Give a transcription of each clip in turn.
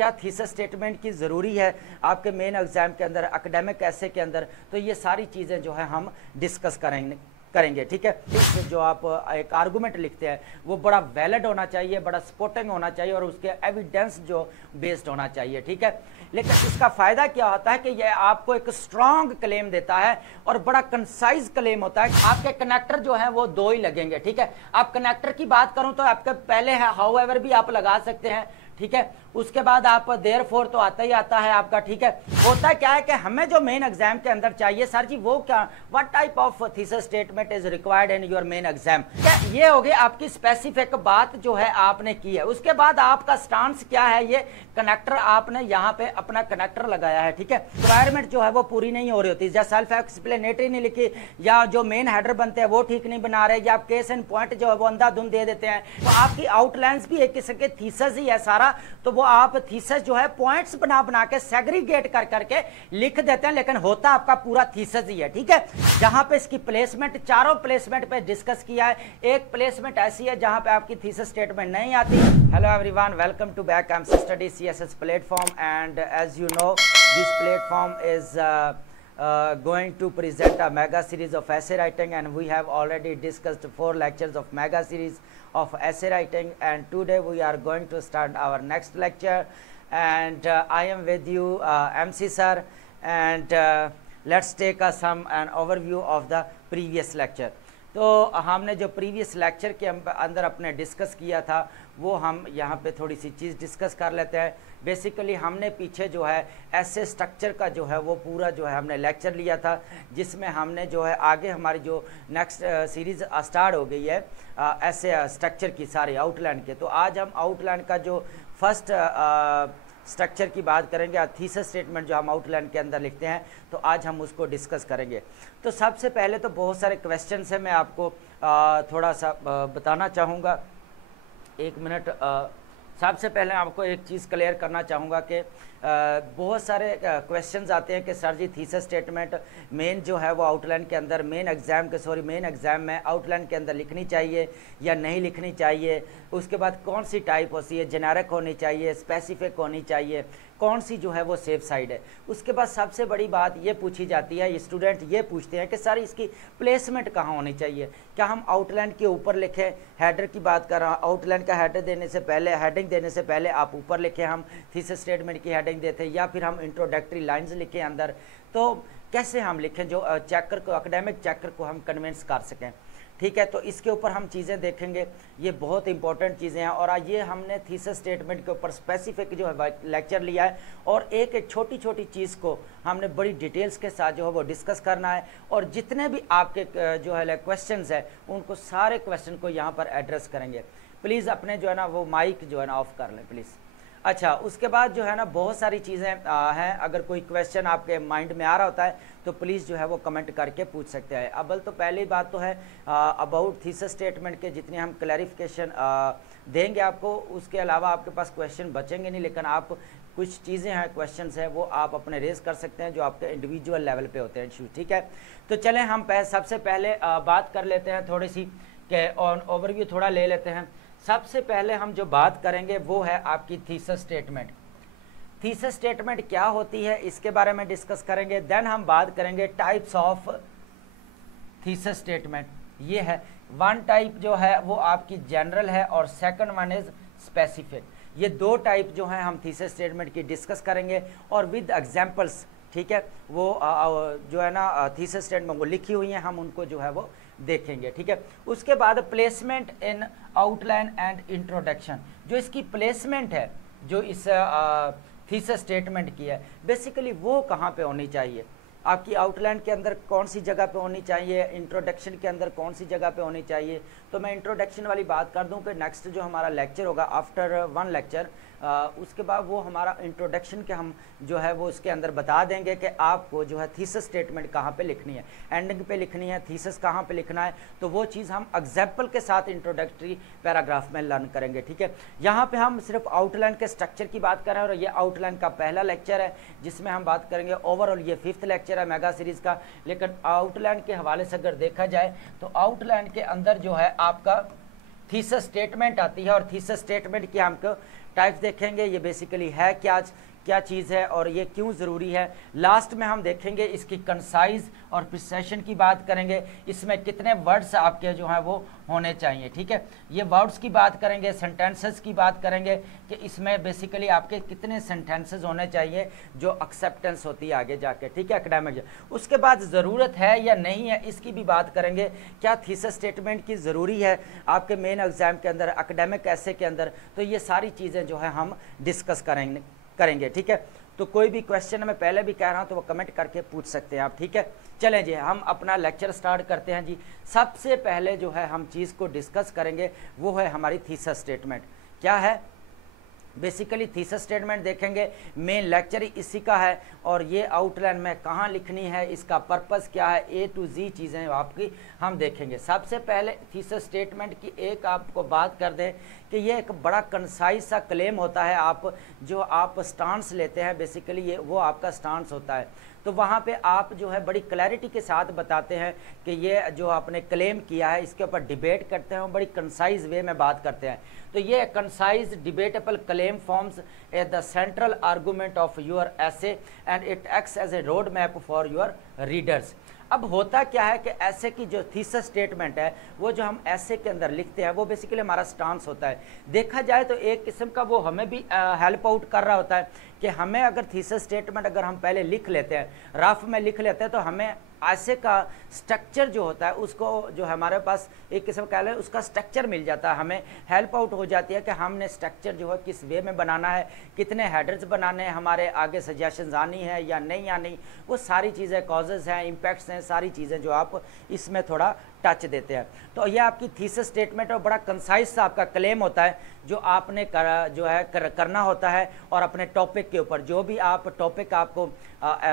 क्या thesis statement की ज़रूरी है आपके मेन एग्जाम के अंदर, एकेडमिक ऐसे के अंदर, तो ये सारी चीज़ें जो है हम डिस्कस करेंगे। ठीक है, जो आप एक आर्गूमेंट लिखते हैं वो बड़ा वैलिड होना चाहिए, बड़ा सपोर्टिंग होना चाहिए और उसके एविडेंस जो बेस्ड होना चाहिए। ठीक है, लेकिन इसका फायदा क्या होता है कि ये आपको एक स्ट्रॉन्ग क्लेम देता है और बड़ा कंसाइज क्लेम होता है। आपके कनेक्टर जो है वो दो ही लगेंगे। ठीक है, आप कनेक्टर की बात करूं तो आपके पहले है हाउएवर भी आप लगा सकते हैं। ठीक है, उसके बाद आप देयरफॉर तो आता ही आता है आपका। ठीक है, होता क्या है कि हमें जो मेन एग्जाम के अंदर चाहिए सर जी वो क्या, what type of thesis statement is required in your main exam, क्या ये हो गई आपकी स्पेसिफिक बात जो है आपने की है। उसके बाद आपका स्टांस क्या है, ये कनेक्टर आपने यहाँ पे अपना कनेक्टर लगाया है। ठीक है, रिक्वायरमेंट जो है वो पूरी नहीं हो रही होती, या सेल्फ एक्सप्लेनेटरी नहीं लिखी, या जो मेन हेडर बनते हैं वो ठीक नहीं बना रहे, या आप केस एंड पॉइंट जो है वो अंधाधुंध दे देते हैं। तो आपकी आउटलाइंस भी एक किस्म के थीसिस ही है सारा, तो वो आप थीसिस जो है पॉइंट्स बना बना के सेग्रीगेट कर करके लिख देते हैं, लेकिन होता आपका पूरा थीसिस ही है। ठीक है, जहां पे इसकी प्लेसमेंट, चारों प्लेसमेंट पे डिस्कस किया है, एक प्लेसमेंट ऐसी है जहां पे आपकी थीसिस स्टेटमेंट नहीं आती। Hello everyone, welcome to back MC study CSS platform, and as you know this platform is going to present a mega series of essay writing, and we have already discussed 4 lectures of mega series of essay writing, and today we are going to start our next lecture, and I am with you MC sir, and let's take some an overview of the previous lecture। तो हमने जो previous lecture के अंदर अपने discuss किया था वो हम यहाँ पे थोड़ी सी चीज़ डिस्कस कर लेते हैं। बेसिकली हमने पीछे जो है ऐसे स्ट्रक्चर का जो है वो पूरा जो है हमने लेक्चर लिया था, जिसमें हमने जो है आगे हमारी जो नेक्स्ट सीरीज़ स्टार्ट हो गई है ऐसे स्ट्रक्चर की सारी आउटलाइन के। तो आज हम आउटलाइन का जो फर्स्ट स्ट्रक्चर की बात करेंगे, थीसिस स्टेटमेंट जो हम आउटलाइन के अंदर लिखते हैं, तो आज हम उसको डिस्कस करेंगे। तो सबसे पहले तो बहुत सारे क्वेश्चंस हैं, मैं आपको थोड़ा सा बताना चाहूँगा। एक मिनट, सबसे पहले आपको एक चीज़ क्लियर करना चाहूँगा कि बहुत सारे क्वेश्चंस आते हैं कि सर जी थीसिस स्टेटमेंट मेन जो है वो आउटलाइन के अंदर मेन एग्ज़ाम में आउटलाइन के अंदर लिखनी चाहिए या नहीं लिखनी चाहिए। उसके बाद कौन सी टाइप होती है, जेनेरिक होनी चाहिए, स्पेसिफिक होनी चाहिए, कौन सी जो है वो सेफ साइड है। उसके बाद सबसे बड़ी बात ये पूछी जाती है, स्टूडेंट ये पूछते हैं कि सर इसकी प्लेसमेंट कहाँ होनी चाहिए, क्या हम आउटलाइन के ऊपर लिखें। हेडर की बात कर रहा हूँ, आउटलाइन का हेडर देने से पहले, हेडिंग देने से पहले आप ऊपर लिखें, हम थीसिस स्टेटमेंट की हेडिंग देते हैं, या फिर हम इंट्रोडक्टरी लाइंस लिखें अंदर। तो कैसे हम लिखें जो चेकर को, एकेडमिक चेकर को हम कन्विंस कर सकें। ठीक है, तो इसके ऊपर हम चीज़ें देखेंगे, ये बहुत इंपॉर्टेंट चीज़ें हैं। और ये हमने थीसिस स्टेटमेंट के ऊपर स्पेसिफिक जो है लेक्चर लिया है, और एक एक छोटी छोटी चीज़ को हमने बड़ी डिटेल्स के साथ जो है वो डिस्कस करना है। और जितने भी आपके जो है क्वेश्चंस हैं उनको सारे क्वेश्चन को यहाँ पर एड्रेस करेंगे। प्लीज़ अपने जो है ना वो माइक जो है ना ऑफ कर लें प्लीज़। अच्छा, उसके बाद जो है ना बहुत सारी चीज़ें हैं, अगर कोई क्वेश्चन आपके माइंड में आ रहा होता है तो प्लीज़ जो है वो कमेंट करके पूछ सकते हैं। अव्वल तो पहली बात तो है अबाउट थीसिस स्टेटमेंट के जितने हम क्लैरिफिकेशन देंगे आपको, उसके अलावा आपके पास क्वेश्चन बचेंगे नहीं, लेकिन आप कुछ चीज़ें हैं, क्वेश्चंस हैं, वो आप अपने रेज कर सकते हैं जो आपके इंडिविजुअल लेवल पे होते हैं इशू। ठीक है, तो चलें हम सबसे पहले बात कर लेते हैं थोड़ी सी कि ओवरव्यू थोड़ा ले लेते हैं। सबसे पहले हम जो बात करेंगे वो है आपकी थीसिस स्टेटमेंट। थीसिस स्टेटमेंट क्या होती है इसके बारे में डिस्कस करेंगे। देन हम बात करेंगे टाइप्स ऑफ थीसिस स्टेटमेंट। ये है वन टाइप जो है वो आपकी जनरल है और सेकंड वन इज स्पेसिफिक। ये दो टाइप जो हैं हम थीसिस स्टेटमेंट की डिस्कस करेंगे और विद एग्जांपल्स। ठीक है, वो जो है ना थीसिस स्टेटमेंट वो लिखी हुई हैं, हम उनको जो है वो देखेंगे। ठीक है, उसके बाद placement in outline and introduction. जो इसकी प्लेसमेंट है जो इस थीसिस स्टेटमेंट की है, बेसिकली वो कहाँ पे होनी चाहिए, आपकी आउटलाइन के अंदर कौन सी जगह पे होनी चाहिए, इंट्रोडक्शन के अंदर कौन सी जगह पे होनी चाहिए। तो मैं इंट्रोडक्शन वाली बात कर दूं कि नेक्स्ट जो हमारा लेक्चर होगा आफ्टर वन लेक्चर, उसके बाद वो हमारा इंट्रोडक्शन के हम जो है वो उसके अंदर बता देंगे कि आपको जो है थीसिस स्टेटमेंट कहाँ पे लिखनी है, एंडिंग पे लिखनी है, थीसिस कहाँ पे लिखना है। तो वो चीज़ हम एग्जाम्पल के साथ इंट्रोडक्टरी पैराग्राफ में लर्न करेंगे। ठीक है, यहाँ पे हम सिर्फ आउटलाइन के स्ट्रक्चर की बात कर रहे हैं और ये आउटलाइन का पहला लेक्चर है जिसमें हम बात करेंगे। ओवरऑल ये 5th लेक्चर है मेगा सीरीज़ का, लेकिन आउटलाइन के हवाले से अगर देखा जाए तो आउटलाइन के अंदर जो है आपका थीसिस स्टेटमेंट आती है और थीसिस स्टेटमेंट की हमको टाइप्स देखेंगे, ये बेसिकली है क्या चीज़ है और ये क्यों ज़रूरी है। लास्ट में हम देखेंगे इसकी कंसाइज और प्रिसिशन की बात करेंगे, इसमें कितने वर्ड्स आपके जो हैं वो होने चाहिए, ठीक है। ये वर्ड्स की बात करेंगे, सेंटेंसेस की बात करेंगे कि इसमें बेसिकली आपके कितने सेंटेंसेस होने चाहिए जो एक्सेप्टेंस होती है आगे जाके, ठीक है, एकेडमिक। उसके बाद ज़रूरत है या नहीं है इसकी भी बात करेंगे, क्या थीसिस स्टेटमेंट की ज़रूरी है आपके मेन एग्ज़ाम के अंदर, एकेडमिक ऐसे के अंदर। तो ये सारी चीज़ें जो है हम डिस्कस करेंगे, ठीक है। तो कोई भी क्वेश्चन मैं पहले भी कह रहा हूं तो वो कमेंट करके पूछ सकते हैं आप, ठीक है। चलें जी, हम अपना लेक्चर स्टार्ट करते हैं जी। सबसे पहले जो है हम चीज़ को डिस्कस करेंगे वो है हमारी थीसिस स्टेटमेंट। क्या है बेसिकली थीसिस स्टेटमेंट देखेंगे, मेन लेक्चर इसी का है और ये आउटलाइन में कहाँ लिखनी है, इसका पर्पस क्या है, ए टू जी चीज़ें आपकी हम देखेंगे। सबसे पहले थीसिस स्टेटमेंट की एक आपको बात कर दें कि ये एक बड़ा कंसाइज सा क्लेम होता है, आप स्टांस लेते हैं बेसिकली ये वो आपका स्टांस होता है। तो वहाँ पे आप जो है बड़ी क्लैरिटी के साथ बताते हैं कि ये जो आपने क्लेम किया है इसके ऊपर डिबेट करते हैं और बड़ी कंसाइज वे में बात करते हैं। तो ये concise debatable claim forms the central argument of your essay and it acts as a road map for your readers. अब होता क्या है कि ऐसे की जो थीसिस स्टेटमेंट है वो जो हम ऐसे के अंदर लिखते हैं वो बेसिकली हमारा स्टांस होता है। देखा जाए तो एक किस्म का वो हमें भी हेल्प आउट कर रहा होता है कि हमें अगर थीसिस स्टेटमेंट अगर हम पहले लिख लेते हैं, रफ में लिख लेते हैं, तो हमें ऐसे का स्ट्रक्चर जो होता है उसको जो हमारे पास एक किस्म कह लें उसका स्ट्रक्चर मिल जाता है, हमें हेल्प आउट हो जाती है कि हमने स्ट्रक्चर जो है किस वे में बनाना है, कितने हेडर्स बनाने हैं, हमारे आगे सजेशंस आनी है या नहीं, वो सारी चीज़ें कॉजेज़ हैं, इम्पैक्ट्स हैं, सारी चीज़ें जो आप इसमें थोड़ा टच देते हैं। तो ये आपकी थीसिस स्टेटमेंट और बड़ा कंसाइज सा आपका क्लेम होता है जो आपने करना होता है और अपने टॉपिक के ऊपर जो भी आप टॉपिक आपको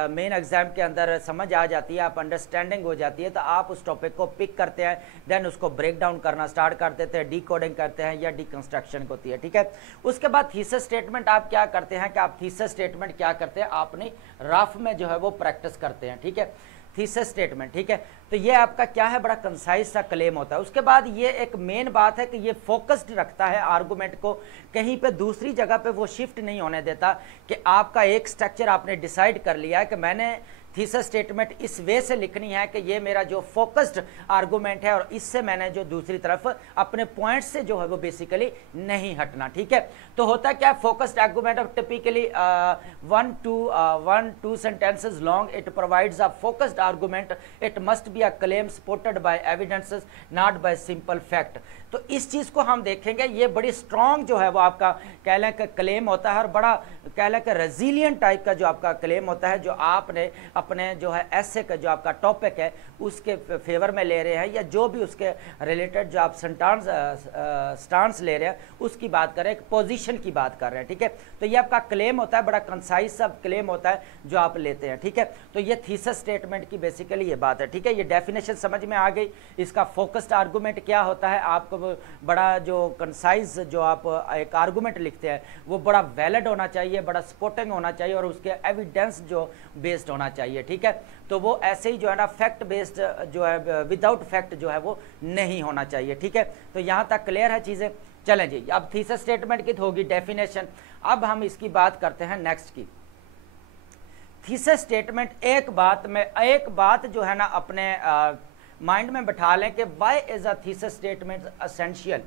मेन एग्जाम के अंदर समझ आ जाती है, आप अंडरस्टैंडिंग हो जाती है, तो आप उस टॉपिक को पिक करते हैं, देन उसको ब्रेक डाउन करना स्टार्ट कर देते हैं, डीकोडिंग करते हैं या डीकंस्ट्रक्शन होती है, ठीक है। उसके बाद थीसिस स्टेटमेंट आप क्या करते हैं कि आप थीसिस स्टेटमेंट क्या करते हैं, आपने रफ में जो है वो प्रैक्टिस करते हैं, ठीक है, थीसिस स्टेटमेंट, ठीक है। तो ये आपका क्या है, बड़ा कंसाइज सा क्लेम होता है। उसके बाद ये एक मेन बात है कि ये फोकस्ड रखता है आर्गुमेंट को, कहीं पे दूसरी जगह पे वो शिफ्ट नहीं होने देता कि आपका एक स्ट्रक्चर आपने डिसाइड कर लिया है कि मैंने थीसिस स्टेटमेंट इस वे से लिखनी है कि ये मेरा जो फोकस्ड आर्गुमेंट है और इससे मैंने जो दूसरी तरफ अपने पॉइंट से जो है वो बेसिकली नहीं हटना, ठीक है। तो होता क्या, focused argument of typically 1 to 2 sentences long, it provides a focused argument, it must be a claim supported by evidences not by simple fact। तो इस चीज़ को हम देखेंगे, ये बड़ी स्ट्रॉन्ग जो है वो आपका कह लें कि क्लेम होता है और बड़ा कह लें कि रेजिलियंट टाइप का जो आपका क्लेम होता है, जो आपने अपने जो है ऐसे का जो आपका टॉपिक है उसके फेवर में ले रहे हैं या जो भी उसके रिलेटेड जो आप स्टांस ले रहे हैं उसकी बात कर रहे हैं, एक पोजीशन की बात कर रहे हैं, ठीक है। तो ये आपका क्लेम होता है, बड़ा कंसाइज सब क्लेम होता है जो आप लेते हैं, ठीक है। तो ये थीसिस स्टेटमेंट की बेसिकली ये बात है, ठीक है। ये डेफिनेशन समझ में आ गई, इसका फोकस्ड आर्गूमेंट क्या होता है, आपको बड़ा जो कंसाइज जो आप एक आर्गूमेंट लिखते हैं वो बड़ा वैलिड होना चाहिए, बड़ा सपोर्टिंग होना चाहिए और उसके एविडेंस जो बेस्ड होना चाहिए, ठीक है। तो वो ऐसे ही जो है ना फैक्ट बेस्ड जो है विदाउट फैक्ट जो है वो नहीं होना चाहिए, ठीक है। तो यहाँ तक क्लियर है चीज़ें। चलें जी, अब थीसिस स्टेटमेंट की होगी डेफिनेशन, अब हम इसकी बात करते हैं नेक्स्ट की। थीसिस स्टेटमेंट एक बात जो है ना अपने माइंड में बैठा लें कि why is a thesis statement essential.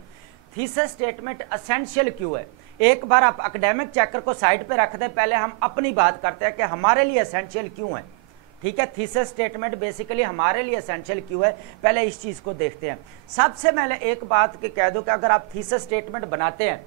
Thesis statement essential क्यों है, एक बार आप एकेडमिक चेकर को साइड पे रख दें, पहले हम अपनी बात करते हैं कि हमारे लिए एसेंशियल क्यों है, ठीक है। थीसिस स्टेटमेंट बेसिकली हमारे लिए एसेंशियल क्यों है, पहले इस चीज़ को देखते हैं। सबसे पहले एक बात कि कह दो कि अगर आप थीसिस स्टेटमेंट बनाते हैं,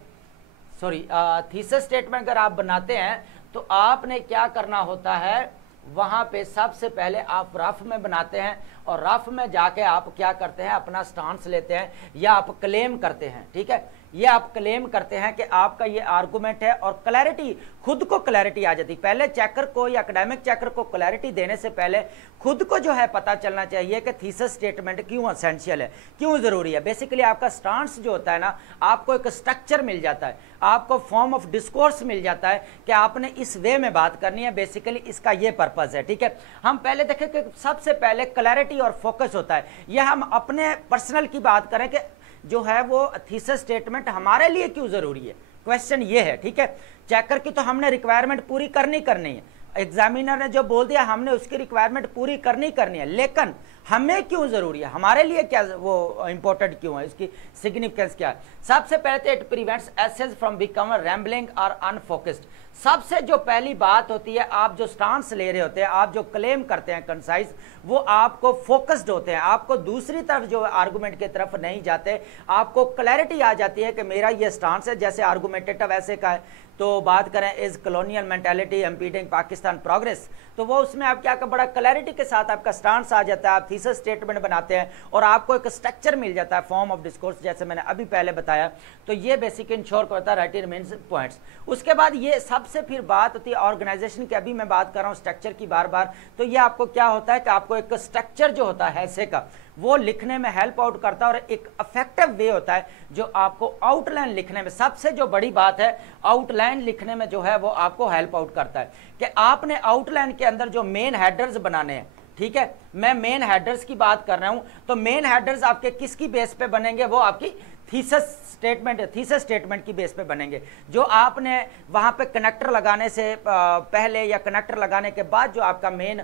थीसिस स्टेटमेंट अगर आप बनाते हैं तो आपने क्या करना होता है, वहाँ पे सबसे पहले आप रफ में बनाते हैं और रफ में जाके आप क्या करते हैं, अपना स्टांस लेते हैं या आप क्लेम करते हैं, ठीक है। ये आप क्लेम करते हैं कि आपका ये आर्गुमेंट है और क्लैरिटी, खुद को क्लैरिटी आ जाती, पहले चेकर को या एकेडमिक चेकर को क्लैरिटी देने से पहले खुद को जो है पता चलना चाहिए कि थीसिस स्टेटमेंट क्यों एसेंशियल है, क्यों ज़रूरी है। बेसिकली आपका स्टांस जो होता है ना, आपको एक स्ट्रक्चर मिल जाता है, आपको फॉर्म ऑफ डिस्कोर्स मिल जाता है कि आपने इस वे में बात करनी है, बेसिकली इसका ये पर्पज़ है, ठीक है। हम पहले देखें कि सबसे पहले क्लैरिटी और फोकस होता है, यह हम अपने पर्सनल की बात करें कि जो है वो थीसिस स्टेटमेंट हमारे लिए क्यों जरूरी है, क्वेश्चन ये है, ठीक है। चेकर की तो हमने रिक्वायरमेंट पूरी करनी है, एग्जामिनर ने जो बोल दिया हमने उसकी रिक्वायरमेंट पूरी करनी है, लेकिन हमें क्यों जरूरी है, हमारे लिए क्या वो इंपॉर्टेंट क्यों है, इसकी सिग्निफिकेंस क्या है। सबसे पहले तो it prevents essays from become rambling और अनफोकस्ड। सबसे जो पहली बात होती है, आप जो स्टांस ले रहे होते हैं, आप जो क्लेम करते हैं कंसाइज, वो आपको फोकस्ड होते हैं, आपको दूसरी तरफ जो आर्गुमेंट की तरफ नहीं जाते, आपको क्लैरिटी आ जाती है कि मेरा ये स्टांस है। जैसे आर्गुमेंटेटिव ऐसे का है, तो बात करें is colonial mentality impeding Pakistan progress, तो वो उसमें आप क्या बड़ा क्लैरिटी के साथ आपका स्टांस आ जाता है, आप थीसिस स्टेटमेंट बनाते हैं और आपको एक स्ट्रक्चर मिल जाता है, फॉर्म ऑफ डिस्कोर्स, जैसे मैंने अभी पहले बताया। तो ये बेसिक इंश्योर करता है राइट रिमेन्स पॉइंट्स। उसके बाद ये सबसे फिर बात होती है ऑर्गेनाइजेशन की, अभी मैं बात कर रहा हूँ स्ट्रक्चर की बार बार। तो ये आपको क्या होता है कि आपको एक स्ट्रक्चर जो होता है ऐसे का, वो लिखने में हेल्प आउट करता है और एक इफेक्टिव वे होता है जो आपको आउटलाइन लिखने में, सबसे जो बड़ी बात है आउटलाइन लिखने में जो है वो आपको हेल्प आउट करता है कि आपने आउटलाइन के अंदर जो मेन हेडर्स बनाने हैं, ठीक है, मैं मेन हेडर्स की बात कर रहा हूं, तो मेन हेडर्स आपके किसकी बेस पे बनेंगे, वो आपकी थीसिस स्टेटमेंट की बेस पे बनेंगे। जो आपने वहां पे कनेक्टर लगाने से पहले या कनेक्टर लगाने के बाद जो आपका मेन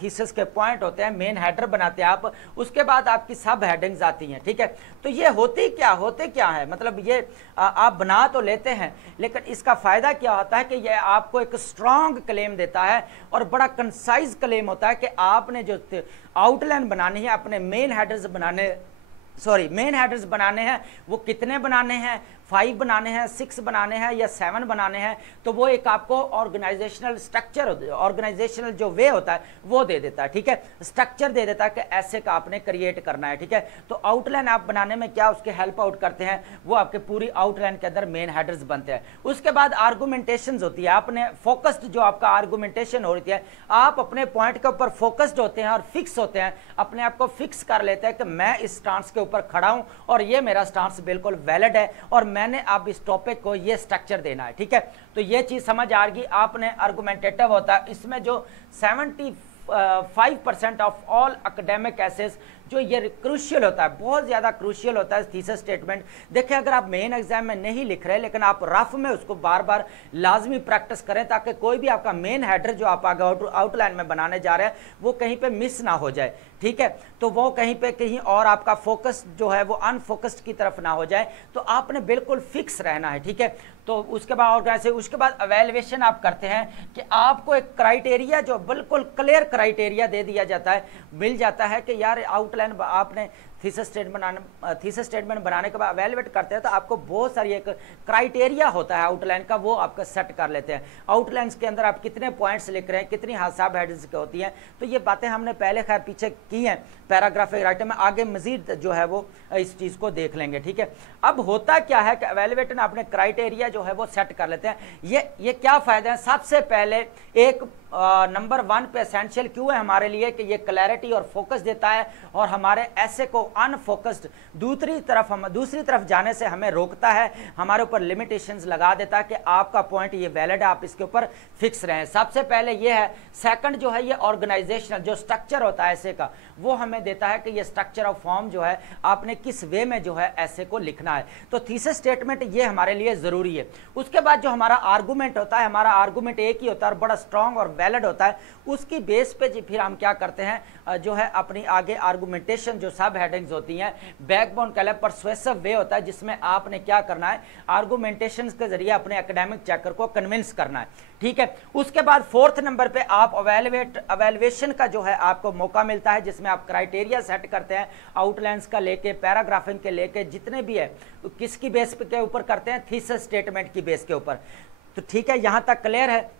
थीसिस के पॉइंट होते हैं, मेन हेडर बनाते हैं आप, उसके बाद आपकी सब हेडिंग्स आती हैं, ठीक है। तो ये होते क्या है, मतलब ये आप बना तो लेते हैं, लेकिन इसका फायदा क्या होता है कि ये आपको एक स्ट्रांग क्लेम देता है और बड़ा कंसाइज क्लेम होता है कि आपने जो आउटलाइन बनानी है, अपने मेन हेडर्स बनाने हैं, वो कितने बनाने हैं, 5 बनाने हैं, 6 बनाने हैं या 7 बनाने हैं, तो वो एक आपको ऑर्गेनाइजेशनल स्ट्रक्चर, ऑर्गेनाइजेशनल जो वे होता है वो दे देता है, ठीक है, स्ट्रक्चर दे देता है कि ऐसे का आपने क्रिएट करना है, ठीक है। तो आउटलाइन आप बनाने में क्या उसके हेल्प आउट करते हैं, वो आपके पूरी आउटलाइन के अंदर मेन हेडर्स बनते हैं। उसके बाद आर्गुमेंटेशन होती है, आपने फोकस्ड जो आपका आर्गुमेंटेशन होती है, आप अपने पॉइंट के ऊपर फोकस्ड होते हैं और फिक्स होते हैं, अपने आप को फिक्स कर लेते हैं कि मैं इस स्टांस के ऊपर खड़ा हूं और ये मेरा स्टांस बिल्कुल वैलिड है और मैंने अब इस टॉपिक को ये स्ट्रक्चर देना है, ठीक है। तो ये चीज समझ आ गई। आपने आर्गुमेंटेटिव होता है, इसमें जो 75% ऑफ ऑल एकेडमिक एसेस जो ये क्रूशियल होता है, बहुत ज़्यादा क्रूशियल होता है थीसिस स्टेटमेंट। देखिए अगर आप मेन एग्जाम में नहीं लिख रहे, लेकिन आप रफ में उसको बार बार लाजमी प्रैक्टिस करें ताकि कोई भी आपका मेन हेडर जो आप आगे आउटलाइन में बनाने जा रहे हैं वो कहीं पे मिस ना हो जाए, ठीक है। तो वो कहीं और आपका फोकस जो है वो अनफोकस्ड की तरफ ना हो जाए, तो आपने बिल्कुल फिक्स रहना है, ठीक है। तो उसके बाद और कैसे, उसके बाद एवेल्युएशन आप करते हैं कि आपको एक क्राइटेरिया जो बिल्कुल क्लियर क्राइटेरिया दे दिया जाता है, मिल जाता है कि यार आउटलाइन आपने थीसिस स्टेटमेंट बनाने के बाद एवेलुएट करते हैं तो आपको बहुत सारी एक क्राइटेरिया होता है आउटलाइन का, वो आपका सेट कर लेते हैं। आउटलाइंस के अंदर आप कितने पॉइंट्स लिख रहे हैं, कितनी सब हेडिंग्स की होती हैं, तो ये बातें हमने पहले खैर पीछे की हैं पैराग्राफिक राइटर में, आगे मजीद जो है वो इस चीज़ को देख लेंगे, ठीक है। अब होता क्या है कि एवेलुएटर अपने क्राइटेरिया जो है वो सेट कर लेते हैं। ये क्या फ़ायदा है, सबसे पहले एक नंबर 1 पे एसेंशियल क्यों है हमारे लिए कि ये क्लैरिटी और फोकस देता है और हमारे ऐसे को अनफोकस्ड दूसरी तरफ जाने से हमें रोकता है, हमारे ऊपर लिमिटेशंस लगा देता है कि आपका पॉइंट ये वैलिड है, आप इसके ऊपर फिक्स रहें। सबसे पहले ये है। सेकंड जो है ये ऑर्गेनाइजेशनल जो स्ट्रक्चर होता है ऐसे का, वो हमें देता है कि ये स्ट्रक्चर ऑफ फॉर्म जो है आपने किस वे में जो है ऐसे को लिखना है। तो थीसिस स्टेटमेंट ये हमारे लिए ज़रूरी है। उसके बाद जो हमारा आर्गूमेंट होता है, हमारा आर्गूमेंट एक ही होता है और बड़ा स्ट्रॉन्ग और वैलिड होता है, उसकी बेस पे जी फिर हम क्या करते हैं जो है अपनी आगे आर्गुमेंटेशन जो सब हेडिंग्स होती हैं, बैकबोन कलर परसुएसिव वे होता है जिसमें आपने क्या करना है, आर्गुमेंटेशन के जरिए अपने एकेडमिक चेकर को कन्विंस करना है, ठीक है। उसके बाद 4th नंबर पे आप एवेल्युएशन का जो है आपको मौका मिलता है जिसमें आप क्राइटेरिया सेट करते हैं, आउटलाइंस का लेके पैराग्राफिंग के लेके जितने भी है तो किसकी बेस के ऊपर करते हैं, थीसिस स्टेटमेंट की बेस के ऊपर। तो ठीक है, यहां तक क्लियर है।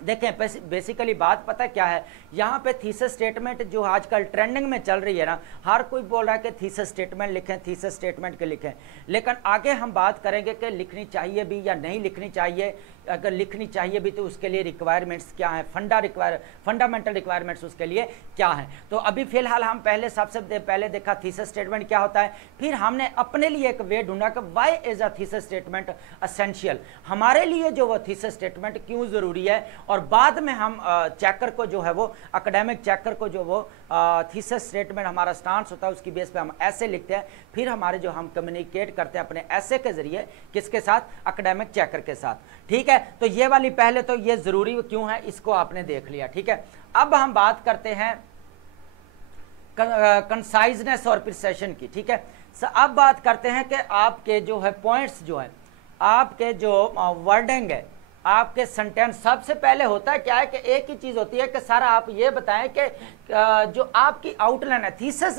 देखें बेसिकली बात पता क्या है, यहाँ पे थीसिस स्टेटमेंट जो आजकल ट्रेंडिंग में चल रही है ना, हर कोई बोल रहा है कि थीसिस स्टेटमेंट लिखें, थीसिस स्टेटमेंट के लिखें, लेकिन आगे हम बात करेंगे कि लिखनी चाहिए भी या नहीं लिखनी चाहिए। अगर लिखनी चाहिए भी तो उसके लिए रिक्वायरमेंट्स क्या हैं, फंडामेंटल रिक्वायरमेंट्स उसके लिए क्या हैं। तो अभी फिलहाल हम पहले सबसे पहले देखा थीसिस स्टेटमेंट क्या होता है, फिर हमने अपने लिए एक वे ढूंढा कि why is a thesis statement essential, हमारे लिए जो वो थीसिस स्टेटमेंट क्यों ज़रूरी है। और बाद में हम चेकर को जो है वो एकेडमिक चेकर को जो वो थीसिस स्टेटमेंट हमारा स्टांस होता है उसकी बेस पे हम ऐसे लिखते हैं, फिर हमारे जो हम कम्युनिकेट करते हैं अपने ऐसे के जरिए किसके साथ, एकेडमिक चेकर के साथ। ठीक है, तो ये वाली पहले तो ये जरूरी क्यों है इसको आपने देख लिया। ठीक है, अब हम बात करते हैं कंसाइजनेस और प्रिसिशन की। ठीक है, अब बात करते हैं कि आपके जो है पॉइंट्स जो है, आपके जो वर्डिंग है, आपके सेंटेंस, सबसे पहले होता है क्या है कि एक ही चीज होती है कि सर आप ये बताएं कि जो आपकी आउटलाइन है, थीसिस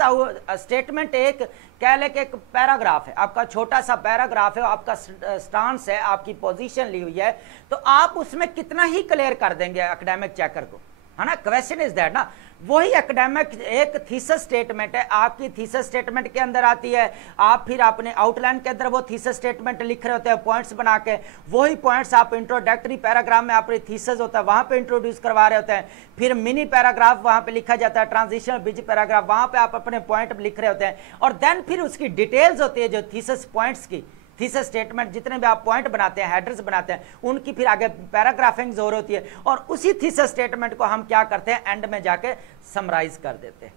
स्टेटमेंट एक कह ले कि एक पैराग्राफ है, आपका छोटा सा पैराग्राफ है, आपका स्टांस है, आपकी पोजीशन ली हुई है, तो आप उसमें कितना ही क्लियर कर देंगे एकेडमिक चेकर को, है ना। क्वेश्चन इज दैट ना, वही एकेडमिक एक थीसिस स्टेटमेंट है, आपकी थीसिस स्टेटमेंट के अंदर आती है, आप फिर अपने आउटलाइन के अंदर वो थीसिस स्टेटमेंट लिख रहे होते हैं पॉइंट्स बना के, वही पॉइंट्स आप इंट्रोडक्टरी पैराग्राफ में अपनी थीसिस होता है वहां पे इंट्रोड्यूस करवा रहे होते हैं, फिर मिनी पैराग्राफ वहां पे लिखा जाता है, ट्रांजिशनल बिजी पैराग्राफ वहां पे आप अपने पॉइंट लिख रहे होते हैं, और देन फिर उसकी डिटेल्स होती है जो थीसिस पॉइंट्स की, थीसिस स्टेटमेंट जितने भी आप पॉइंट बनाते हैं, हेडर्स बनाते हैं, उनकी फिर आगे पैराग्राफिंग जोर होती है, और उसी थीसिस स्टेटमेंट को हम क्या करते हैं, एंड में जाके समराइज कर देते हैं।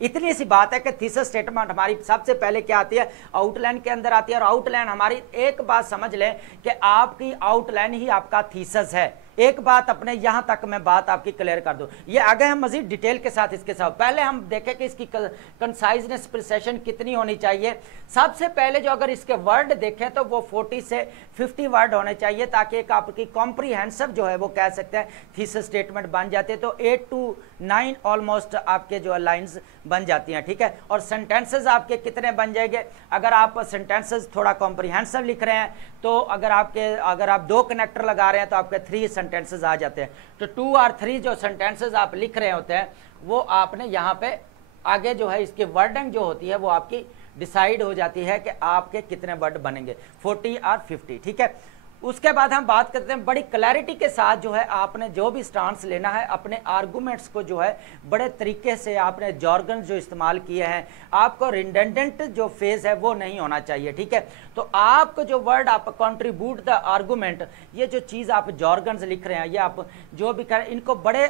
इतनी सी बात है कि थीसिस स्टेटमेंट हमारी सबसे पहले क्या आती है, आउटलाइन के अंदर आती है, और आउटलाइन हमारी, एक बात समझ लें कि आपकी आउटलाइन ही आपका थीसिस है। एक बात अपने यहां तक मैं बात आपकी क्लियर कर दूं, ये आगे हम मजीद डिटेल के साथ इसके साथ पहले हम देखें कि इसकी कंसाइजनेस प्रिसिशन कितनी होनी चाहिए। सबसे पहले जो अगर इसके वर्ड देखें तो वो 40 से 50 वर्ड होने चाहिए, ताकि एक आपकी कॉम्प्रीहेंसिव जो है वो कह सकते हैं थीसिस स्टेटमेंट बन जाते हैं। तो 8 to 9 ऑलमोस्ट आपके जो लाइन्स बन जाती हैं। ठीक है, और सेंटेंसेज आपके कितने बन जाएंगे, अगर आप सेंटेंसेज थोड़ा कॉम्प्रीहेंसिव लिख रहे हैं तो अगर आप 2 कनेक्टर लगा रहे हैं तो आपके 3 सेंटेंसेस आ जाते हैं। तो 2 और 3 जो सेंटेंसेस आप लिख रहे होते हैं वो आपने यहाँ पे आगे जो है इसकी वर्डिंग जो होती है वो आपकी डिसाइड हो जाती है कि आपके कितने वर्ड बनेंगे, 40 और 50। ठीक है, उसके बाद हम बात करते हैं बड़ी क्लैरिटी के साथ जो है आपने जो भी स्टांस लेना है, अपने आर्गूमेंट्स को जो है बड़े तरीके से आपने जॉर्गन जो इस्तेमाल किए हैं, आपको रिडंडेंट जो फेज है वो नहीं होना चाहिए। ठीक है, तो आपको जो वर्ड आप कंट्रीब्यूट द आर्गूमेंट, ये जो चीज़ आप जॉर्गन्स लिख रहे हैं, ये आप जो भी करें इनको बड़े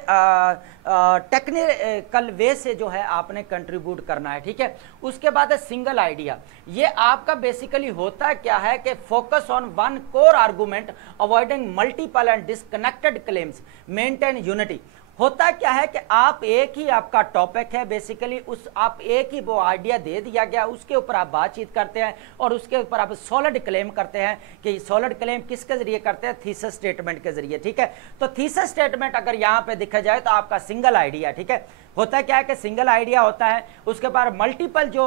टेक्निकल वे से जो है आपने कंट्रीब्यूट करना है। ठीक है, उसके बाद है सिंगल आइडिया, ये आपका बेसिकली होता क्या है कि focus on one core argument, avoiding multiple and disconnected claims, maintain unity. होता क्या है कि आप एक ही आपका टॉपिक है, बेसिकली उस आप एक ही वो आइडिया दे दिया गया, उसके ऊपर आप बातचीत करते हैं और उसके ऊपर आप सॉलिड क्लेम करते हैं कि सॉलिड क्लेम किसके जरिए करते हैं, थीसिस स्टेटमेंट के जरिए। ठीक है, तो थीसिस स्टेटमेंट अगर यहाँ पे देखा जाए तो आपका सिंगल आइडिया। ठीक है, होता क्या है कि सिंगल आइडिया होता है, उसके बाद मल्टीपल जो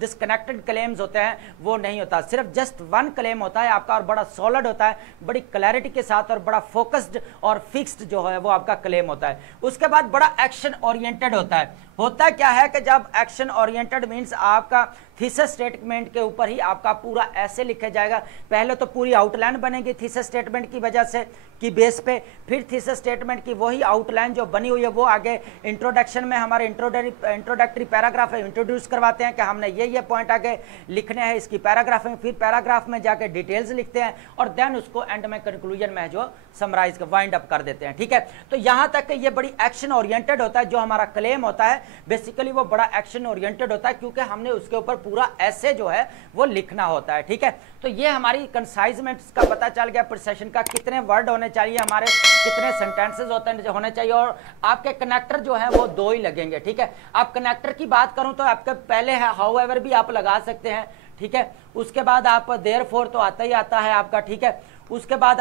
डिस्कनेक्टेड क्लेम्स होते हैं वो नहीं होता, सिर्फ जस्ट वन क्लेम होता है आपका, और बड़ा सॉलिड होता है, बड़ी क्लैरिटी के साथ और बड़ा फोकस्ड और फिक्स्ड जो है वो आपका क्लेम होता है। उसके बाद बड़ा एक्शन ओरिएंटेड होता है। होता क्या है कि जब एक्शन ओरिएंटेड मींस आपका थीसिस स्टेटमेंट के ऊपर ही आपका पूरा ऐसे लिखा जाएगा, पहले तो पूरी आउटलाइन बनेगी थीसिस स्टेटमेंट की वजह से की बेस पे, फिर थीसिस स्टेटमेंट की वही आउटलाइन जो बनी हुई है वो आगे इंट्रोडक्शन में हमारे इंट्रोडक्टरी पैराग्राफ है इंट्रोड्यूस करवाते हैं कि हमने ये पॉइंट आगे लिखने हैं इसकी पैराग्राफ में, फिर पैराग्राफ में जाके डिटेल्स लिखते हैं और देन उसको एंड में कंक्लूजन में जो समराइज वाइंड अप कर देते हैं। ठीक है, तो यहाँ तक ये बड़ी एक्शन ओरिएंटेड होता है, जो हमारा क्लेम होता है बेसिकली वो बड़ा एक्शन ओरिएंटेड होता है, क्योंकि हमने उसके ऊपर पूरा ऐसे जो है वो लिखना होता है। ठीक है, तो ये हमारी कंसाइजमेंट्स का पता चल गया, प्रिसिशन का कितने वर्ड होने चाहिए, हमारे कितने सेंटेंसेस होने चाहिए, और आपके कनेक्टर जो है वो 2 ही लगेंगे। ठीक है, आप कनेक्टर की बात करूं तो आपके पहले है हाउएवर भी आप लगा सकते हैं। ठीक है, उसके बाद आप देयरफॉर तो आता ही आता है आपका। ठीक है, उसके बाद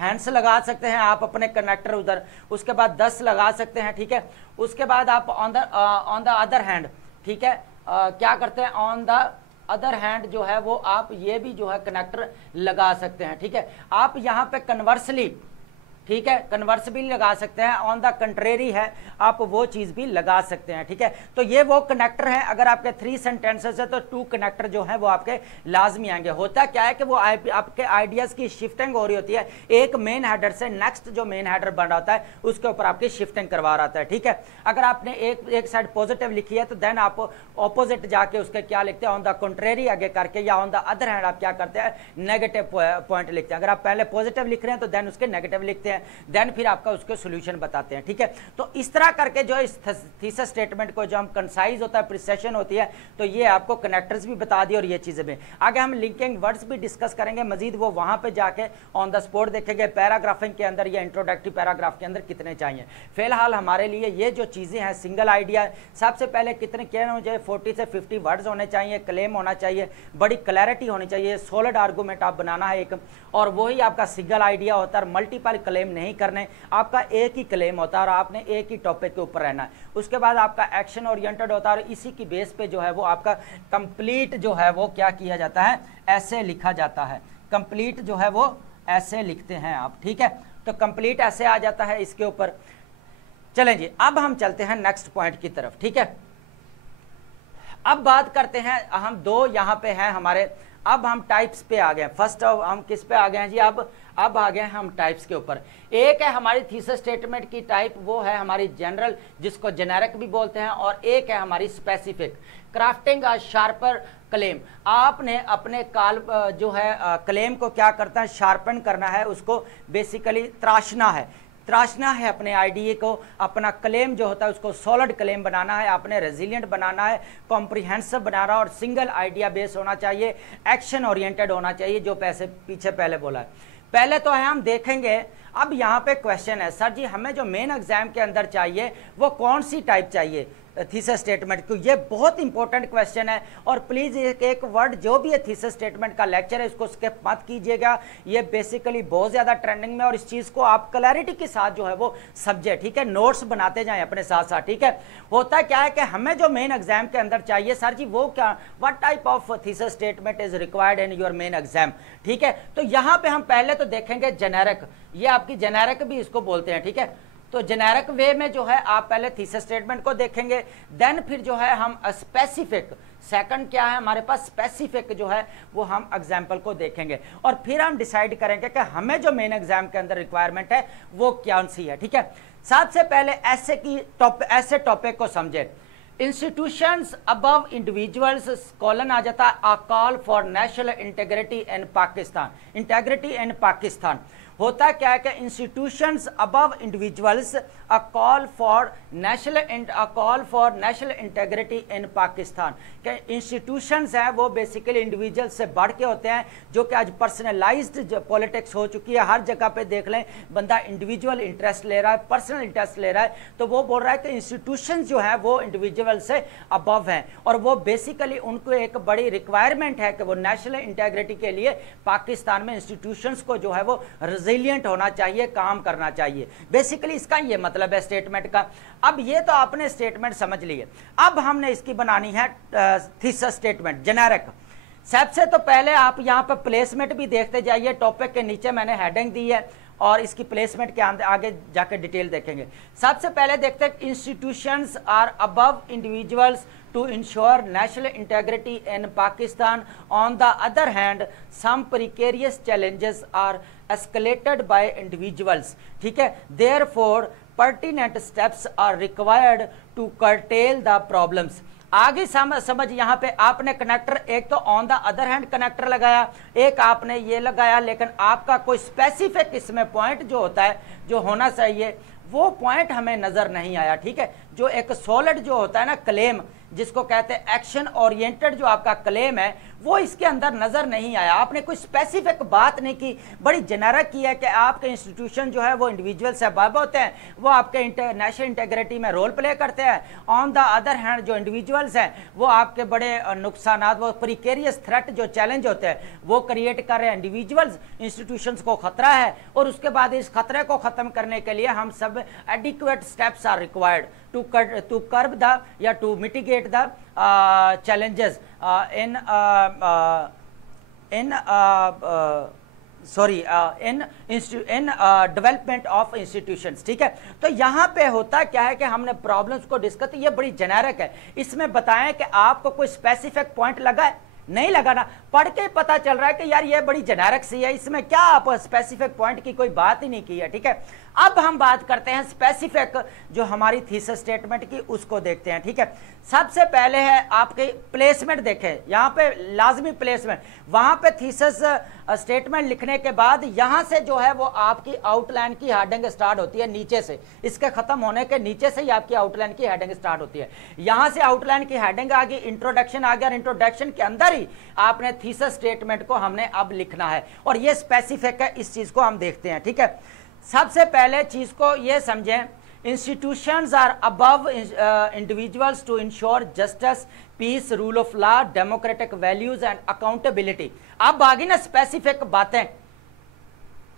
हैंड्स लगा सकते हैं आप अपने कनेक्टर उधर, उसके बाद 10 लगा सकते हैं। ठीक है, उसके बाद आप ऑन द अदर हैंड, ठीक है, क्या करते हैं, ऑन द अदर हैंड जो है वो आप ये भी जो है कनेक्टर लगा सकते हैं। ठीक है, आप यहाँ पे कन्वर्सली ठीक है, कन्वर्स भी लगा सकते हैं, ऑन द कंट्रेरी है आप वो चीज भी लगा सकते हैं। ठीक है, तो ये वो कनेक्टर है। अगर आपके 3 सेंटेंसेस है तो 2 कनेक्टर जो है वो आपके लाजमी आएंगे। होता क्या है कि वो आपके आइडियाज की शिफ्टिंग हो रही होती है, एक मेन हेडर से नेक्स्ट जो मेन हेडर बन रहा होता है उसके ऊपर आपकी शिफ्टिंग करवा रहा है। ठीक है, अगर आपने एक साइड पॉजिटिव लिखी है तो देन आप ऑपोजिट जाके उसके क्या लिखते हैं, ऑन द कंट्रेरी आगे करके, या ऑन द अदर हैंड आप क्या करते हैं, नेगेटिव पॉइंट लिखते हैं। अगर आप पहले पॉजिटिव लिख रहे हैं तो देन उसके नेगेटिव लिखते हैं, देन फिर आपका उसके सॉल्यूशन बताते हैं। ठीक है, तो इस तरह करके जो इस थीसिस स्टेटमेंट को जो हम कंसाइज होता है, प्रिसेशन होती है, तो ये आपको कनेक्टर्स भी बता दिए और ये चीजें भी। आगे हम लिंकिंग वर्ड्स भी डिस्कस करेंगे मजीद, वो वहां पे जाके ऑन द स्पॉट देखेंगे पैराग्राफिंग के अंदर या इंट्रोडक्टिव पैराग्राफ के अंदर कितने चाहिए। फिलहाल हमारे लिए ये जो चीजें हैं, सिंगल आइडिया सबसे पहले कितने क्या होना चाहिए, 40 से 50 वर्ड्स होने चाहिए, क्लेम होना चाहिए, बड़ी क्लैरिटी होनी चाहिए, सॉलिड आर्गूमेंट आप बनाना है एक, और वही आपका सिंगल आइडिया होता है। मल्टीपल क्लेम नहीं करने, आपका एक ही क्लेम होता है और आपने एक ही टॉपिक के ऊपर रहना है। उसके बाद आपका एक्शन ओरिएंटेड होता है और इसी की बेस पे जो है वो आपका कंप्लीट जो है वो क्या किया जाता है, ऐसे लिखा जाता है। कंप्लीट जो है वो ऐसे लिखते हैं आप। ठीक है, तो कंप्लीट ऐसे आ जाता है इसके ऊपर। चलें जी, अब हम चलते हैं नेक्स्ट पॉइंट की तरफ। ठीक है, अब बात करते हैं, हम दो यहाँ पे हैं हमारे, अब हम टाइप्स पे आ गए। फर्स्ट हम किस पे आ गए हैं जी, अब आ गए हैं हम टाइप्स के ऊपर। एक है हमारी थीसिस स्टेटमेंट की टाइप, वो है हमारी जनरल, जिसको जेनेरिक भी बोलते हैं, और एक है हमारी स्पेसिफिक। क्राफ्टिंग अ शार्पर क्लेम, आपने अपने जो है क्लेम को क्या करता है, शार्पन करना है, उसको बेसिकली तराशना है अपने आइडिया को, अपना क्लेम जो होता है उसको सॉलिड क्लेम बनाना है, आपने रेजिलिएंट बनाना है, कॉम्प्रिहेंसिव बनाना, और सिंगल आइडिया बेस होना चाहिए, एक्शन ओरिएंटेड होना चाहिए, जो पीछे पहले बोला है। पहले तो है हम देखेंगे, अब यहाँ पे क्वेश्चन है, सर जी हमें जो मेन एग्जाम के अंदर चाहिए वो कौन सी टाइप चाहिए थीसिस स्टेटमेंट को, ये बहुत इंपॉर्टेंट क्वेश्चन है। और प्लीज एक वर्ड, जो भी है थीसिस स्टेटमेंट का लेक्चर है, इसको स्किप मत कीजिएगा, ये बेसिकली बहुत ज्यादा ट्रेंडिंग में, और इस चीज को आप क्लैरिटी के साथ जो है वो समझे। ठीक है, नोट्स बनाते जाएं अपने साथ साथ। ठीक है, होता क्या है कि हमें जो मेन एग्जाम के अंदर चाहिए, सर जी वो क्या, what type of thesis statement is required in your main exam. ठीक है, तो यहाँ पे हम पहले तो देखेंगे जेनेरिक, ये आपकी जेनेरिक भी इसको बोलते हैं। ठीक है, तो जेनेरिक वे में जो है आप पहले थीसिस स्टेटमेंट को देखेंगे, देन फिर जो है हम स्पेसिफिक, सेकंड क्या है हमारे पास, स्पेसिफिक जो है वो हम एग्जाम्पल को देखेंगे, और फिर हम डिसाइड करेंगे कि हमें जो मेन एग्जाम के अंदर रिक्वायरमेंट है वो कौन सी है। ठीक है, सबसे पहले ऐसे टॉपिक को समझे। इंस्टीट्यूशंस अबव इंडिविजुअल्स कॉलन आ जाता है, a call for national integrity in Pakistan, integrity in Pakistan. होता क्या है कि institutions above individuals a call for national integrity in Pakistan. के इंस्टीट्यूशंस हैं वो बेसिकली इंडिविजुअल से बढ़ के होते हैं, जो कि आज पर्सनलाइज्ड पॉलिटिक्स हो चुकी है। हर जगह पे देख लें, बंदा इंडिविजुअल इंटरेस्ट ले रहा है, पर्सनल इंटरेस्ट ले रहा है, तो वो बोल रहा है कि इंस्टीट्यूशंस जो है वो इंडिविजुअल से अबव हैं, और वो बेसिकली उनको एक बड़ी रिक्वायरमेंट है कि वो नेशनल इंटीग्रिटी के लिए पाकिस्तान में इंस्टीट्यूशंस को जो है वो रेजिलिएंट होना चाहिए, काम करना चाहिए। बेसिकली इसका ये मतलब है स्टेटमेंट का। अब ये तो आपने स्टेटमेंट समझ लिए, अब हमने इसकी बनानी है थीसिस स्टेटमेंट जेनेरिक। सबसे तो पहले आप यहाँ पर प्लेसमेंट भी देखते जाइए, टॉपिक के नीचे मैंने हेडिंग दी है और इसकी प्लेसमेंट के आगे जाकर डिटेल देखेंगे। सबसे पहले देखते हैं, institutions are above individuals to ensure national integrity in Pakistan. On the other hand, some precarious challenges are escalated by individuals. ठीक है, therefore pertinent steps are required to curtail the problems. आगे समझ यहाँ पे आपने कनेक्टर एक तो on the other hand connector लगाया, एक आपने ये लगाया, लेकिन आपका कोई स्पेसिफिक इसमें पॉइंट जो होता है, जो होना चाहिए, वो पॉइंट हमें नजर नहीं आया। ठीक है, जो एक सॉलिड जो होता है ना क्लेम, जिसको कहते हैं एक्शन ओरिएंटेड जो आपका क्लेम है, वो इसके अंदर नजर नहीं आया। आपने कोई स्पेसिफिक बात नहीं की, बड़ी जेनेरिक की है कि आपके इंस्टीट्यूशन जो है वो इंडिविजुअल से अबव होते हैं, वो आपके नेशनल इंटीग्रिटी में रोल प्ले करते हैं। ऑन द अदर हैंड जो इंडिविजुअल्स हैं वो आपके बड़े नुकसानात, वो प्रिकेरियस थ्रेट जो चैलेंज होते हैं वो क्रिएट कर रहे हैं इंडिविजुअल्स, इंस्टीट्यूशंस को खतरा है, और उसके बाद इस खतरे को खत्म करने के लिए हम सब adequate steps are required to curb the या to mitigate the challenges in sorry in development of institutions, ठीक है। तो यहाँ पे होता क्या है कि हमने प्रॉब्लम्स को डिस्कस, ये बड़ी जेनेरिक है, इसमें बताएं कि आपको कोई स्पेसिफिक पॉइंट लगा है, नहीं लगाना, पढ़ के पता चल रहा है कि यार ये बड़ी जेनेरिक सी है, इसमें क्या आप स्पेसिफिक पॉइंट की कोई बात ही नहीं की है, ठीक है। अब हम बात करते हैं स्पेसिफिक जो हमारी थीसिस स्टेटमेंट की, उसको देखते हैं, ठीक है। सबसे पहले है आपके प्लेसमेंट, देखें यहाँ पे लाजमी प्लेसमेंट, वहां पे थीसिस स्टेटमेंट लिखने के बाद यहां से जो है वो आपकी आउटलाइन की हेडिंग स्टार्ट होती है नीचे से, इसके खत्म होने के नीचे से ही आपकी आउटलाइन की हेडिंग स्टार्ट होती है। यहां से आउटलाइन की हेडिंग आ गई, इंट्रोडक्शन आ गया, इंट्रोडक्शन के अंदर ही आपने थीसिस स्टेटमेंट को हमने अब लिखना है, और ये स्पेसिफिक है, इस चीज को हम देखते हैं, ठीक है। सबसे पहले चीज को ये समझें, institutions are above individuals to ensure justice, peace, rule of law, democratic values and accountability। अब आगे ना स्पेसिफिक बातें,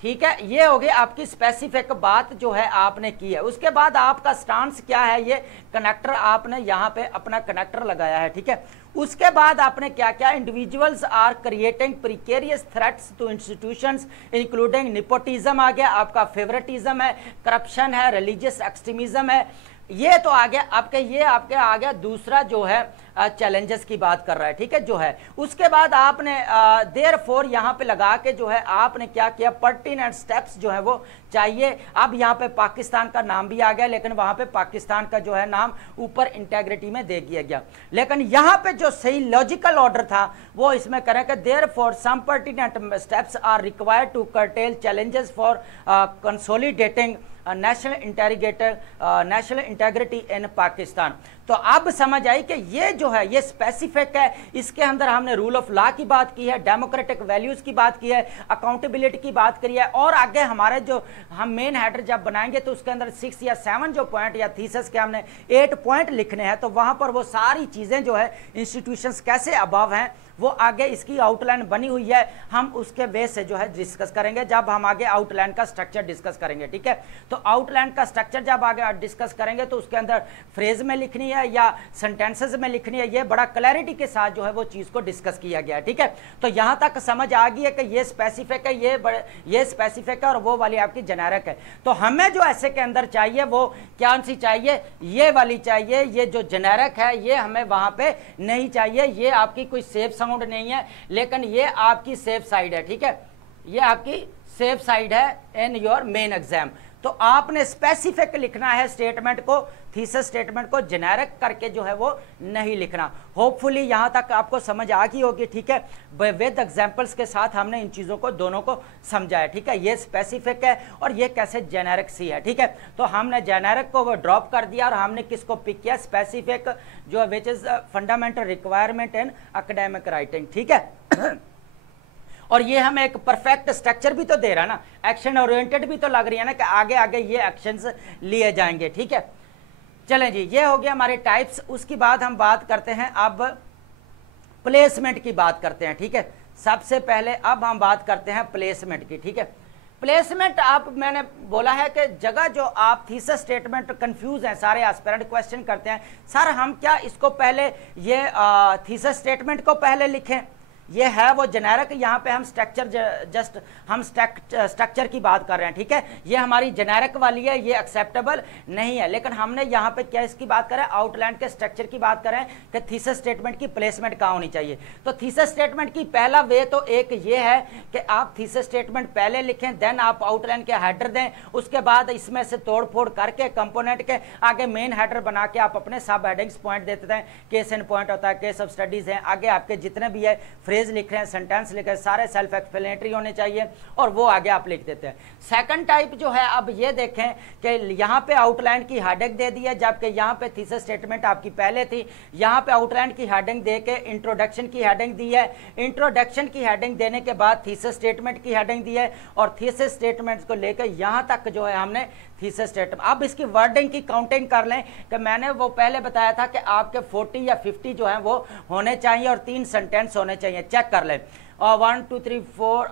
ठीक है, ये हो गई आपकी स्पेसिफिक बात जो है आपने की है। उसके बाद आपका स्टांस क्या है, ये कनेक्टर आपने यहाँ पे अपना कनेक्टर लगाया है, ठीक है। उसके बाद आपने क्या क्या, individuals are creating precarious threats to institutions including nepotism आ गया, आपका फेवरेटिज्म है, करप्शन है, रिलीजियस एक्सट्रीमिज्म है, ये तो आ गया आपके, ये आपके आ गया दूसरा जो है चैलेंजेस की बात कर रहा है, ठीक है, जो है। उसके बाद आपने देयरफॉर यहाँ पे लगा के जो है आपने क्या किया, पर्टिनेंट स्टेप्स जो है वो चाहिए। अब यहाँ पे पाकिस्तान का नाम भी आ गया, लेकिन वहां पे पाकिस्तान का जो है नाम ऊपर इंटेग्रिटी में दे दिया गया, लेकिन यहाँ पे जो सही लॉजिकल ऑर्डर था वो इसमें करें कि therefore some pertinent steps are required to curtail challenges for consolidating national integrity in Pakistan. तो अब समझ आई कि ये जो है ये स्पेसिफिक है, इसके अंदर हमने रूल ऑफ लॉ की बात की है, डेमोक्रेटिक वैल्यूज की बात की है, अकाउंटेबिलिटी की बात करी है, और आगे हमारे जो हम मेन हेडर जब बनाएंगे तो उसके अंदर 6 या 7 जो पॉइंट या थीसिस के हमने 8 पॉइंट लिखने हैं, तो वहां पर वो सारी चीजें जो है इंस्टीट्यूशंस कैसे अबव हैं वो आगे इसकी आउटलाइन बनी हुई है, हम उसके बेस से जो है डिस्कस करेंगे जब हम आगे आउटलाइन का स्ट्रक्चर डिस्कस करेंगे, ठीक है। तो आउटलाइन का स्ट्रक्चर जब आगे डिस्कस करेंगे तो उसके अंदर फ्रेज में लिखनी है या सेंटेंसेस में लिखनी है, ये बड़ा क्लैरिटी के साथ जो है वो चीज को डिस्कस किया गया है, ठीक है। तो यहां तक समझ आ गई है कि ये स्पेसिफिक है, ये स्पेसिफिक है और वो वाली आपकी जेनेरिक है। तो हमें जो ऐसे के अंदर चाहिए वो क्या सी चाहिए, ये वाली चाहिए, ये जो जेनेरिक है ये हमें वहां पे नहीं चाहिए, ये आपकी कोई सेफ साउंड नहीं है, लेकिन ये आपकी सेफ साइड है, ठीक है, ये आपकी सेफ साइड है इन योर मेन एग्जाम। तो आपने स्पेसिफिक लिखना है स्टेटमेंट को, थीसिस स्टेटमेंट को जेनेरिक करके जो है वो नहीं लिखना। होपफुली यहां तक आपको समझ आ गई होगी, ठीक है। विद एग्जांपल्स के साथ हमने इन चीजों को दोनों को समझाया, ठीक है। ये स्पेसिफिक है और ये कैसे जेनेरिक सी है, ठीक है। तो हमने जेनेरिक को वो ड्रॉप कर दिया और हमने किसको पिक किया, स्पेसिफिक, जो which is fundamental requirement in academic writing, ठीक है। और ये हमें एक परफेक्ट स्ट्रक्चर भी तो दे रहा है ना, एक्शन ओरिएंटेड भी तो लग रही है ना कि आगे आगे ये एक्शंस लिए जाएंगे, ठीक है। चलें जी, ये हो गया हमारे टाइप्स। उसके बाद हम बात करते हैं अब प्लेसमेंट की बात करते हैं, ठीक है। सबसे पहले अब हम बात करते हैं प्लेसमेंट की, ठीक है। प्लेसमेंट, आप मैंने बोला है कि जगह जो आप थीसिस स्टेटमेंट कंफ्यूज हैं, सारे एस्पिरेंट क्वेश्चन करते हैं, सर हम क्या इसको पहले ये थीसिस स्टेटमेंट को पहले लिखें, ये है वो जेनेरिक, यहाँ पे हम स्ट्रक्चर जस्ट हम स्ट्रक्चर की बात कर रहे हैं, ठीक है। ये हमारी जेनेरिक वाली है, ये एक्सेप्टेबल नहीं है, लेकिन हमने यहाँ पे क्या इसकी बात करें, आउटलाइन के स्ट्रक्चर की बात करें कि थीसिस स्टेटमेंट की प्लेसमेंट कहाँ होनी चाहिए। तो थीसिस स्टेटमेंट की पहला वे तो एक ये है कि आप थीसिस स्टेटमेंट पहले लिखें, देन आप आउटलाइन के हेडर दें, उसके बाद इसमें से तोड़ फोड़ करके कंपोनेंट के आगे मेन हेडर बना के आप अपने सब हेडिंग्स पॉइंट देते हैं, केस इन पॉइंट होता है, केस ऑफ स्टडीज हैं, आगे आपके जितने भी है फ्रेज लिख रहे हैं, सेंटेंस लिख रहे हैं, सारे सेल्फ एक्सप्लेनेटरी होने चाहिए और वो आगे आप लिख देते हैं। सेकंड टाइप जो है, अब ये देखें कि यहाँ पे आउटलाइन की हेडिंग दे दी है, जबकि यहाँ पे थीसिस स्टेटमेंट आपकी पहले थी, यहाँ पे आउटलाइन की हेडिंग दे के इंट्रोडक्शन की हेडिंग दी है, इंट्रोडक्शन की हेडिंग देने के बाद थीसिस स्टेटमेंट की हेडिंग दी है, और थीसिस स्टेटमेंट को लेकर यहाँ तक जो है हमने थीसिस स्टेटमेंट। अब इसकी वर्डिंग की काउंटिंग कर लें कि मैंने वो पहले बताया था कि आपके 40 या 50 जो है वो होने चाहिए और 3 सेंटेंस होने चाहिए, चेक कर लें। 1 2 3 4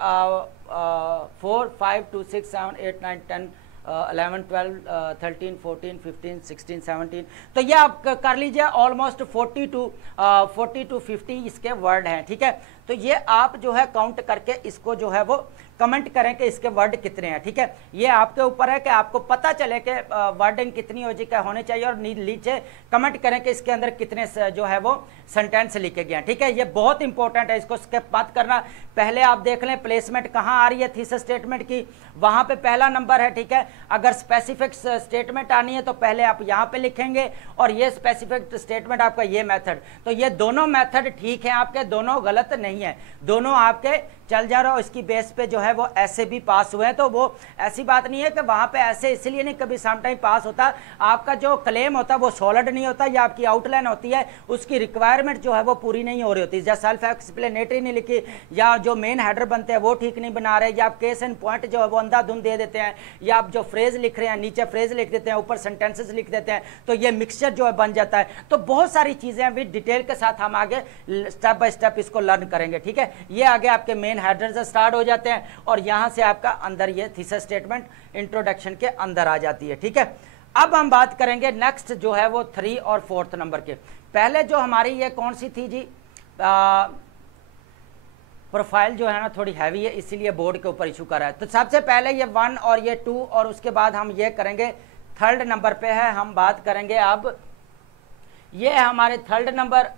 4 5 2 6 7 8 9 10 11 12 13 14 15 16 17, तो ये आप कर लीजिए ऑलमोस्ट 40 टू 50 इसके वर्ड हैं, ठीक है। तो ये आप जो है काउंट करके इसको जो है वो कमेंट करें कि इसके वर्ड कितने हैं, ठीक है। ये आपके ऊपर है कि आपको पता चले कि वर्डिंग कितनी होनी चाहिए, और नीचे कमेंट करें कि इसके अंदर कितने जो है वो सेंटेंस लिखे गए हैं, ठीक है। ये बहुत इंपॉर्टेंट है, इसको स्किप मत करना। पहले आप देख लें प्लेसमेंट कहाँ आ रही है थीसिस स्टेटमेंट की, वहां पे पहला नंबर है, ठीक है। अगर स्पेसिफिक स्टेटमेंट आनी है तो पहले आप यहाँ पे लिखेंगे, और ये स्पेसिफिक स्टेटमेंट आपका ये मेथड, तो ये दोनों मेथड ठीक है आपके, दोनों गलत नहीं है, दोनों आपके चल जा रहा हो। इसकी बेस पे जो है वो ऐसे भी पास हुए हैं, तो वो ऐसी बात नहीं है कि वहां पे ऐसे इसलिए नहीं, कभी समटाइम पास होता, आपका जो क्लेम होता है वो सॉलिड नहीं होता, या आपकी आउटलाइन होती है उसकी रिक्वायरमेंट जो है वो पूरी नहीं हो रही होती, या सेल्फ एक्सप्लेनेटरी नहीं लिखी, या जो मेन हेडर बनते हैं वो ठीक नहीं बना रहे, या आप केस एंड पॉइंट जो है वो अंधाधुंध दे देते हैं, या आप जो फ्रेज लिख रहे हैं नीचे फ्रेज लिख देते हैं, ऊपर सेंटेंसेस लिख देते हैं, तो ये मिक्सचर जो है बन जाता है। तो बहुत सारी चीजें विद डिटेल के साथ हम आगे स्टेप बाय स्टेप इसको लर्न करेंगे, ठीक है। ये आगे आपके मेन हेडर से स्टार्ट हो जाते हैं, और यहां से आपका अंदर ये थीसिस स्टेटमेंट इंट्रोडक्शन के अंदर आ जाती है, ठीक है। अब हम बात करेंगे नेक्स्ट जो है वो 3 और 4th नंबर के। पहले जो हमारी ये कौन सी थी जी, प्रोफाइल जो है ना थोड़ी हैवी है, इसीलिए बोर्ड के ऊपर इशू कर रहा है। तो सबसे पहले ये 1 और ये 2, और उसके बाद हम ये करेंगे 3rd नंबर पे है, हम बात करेंगे अब ये है हमारे 3rd नंबर,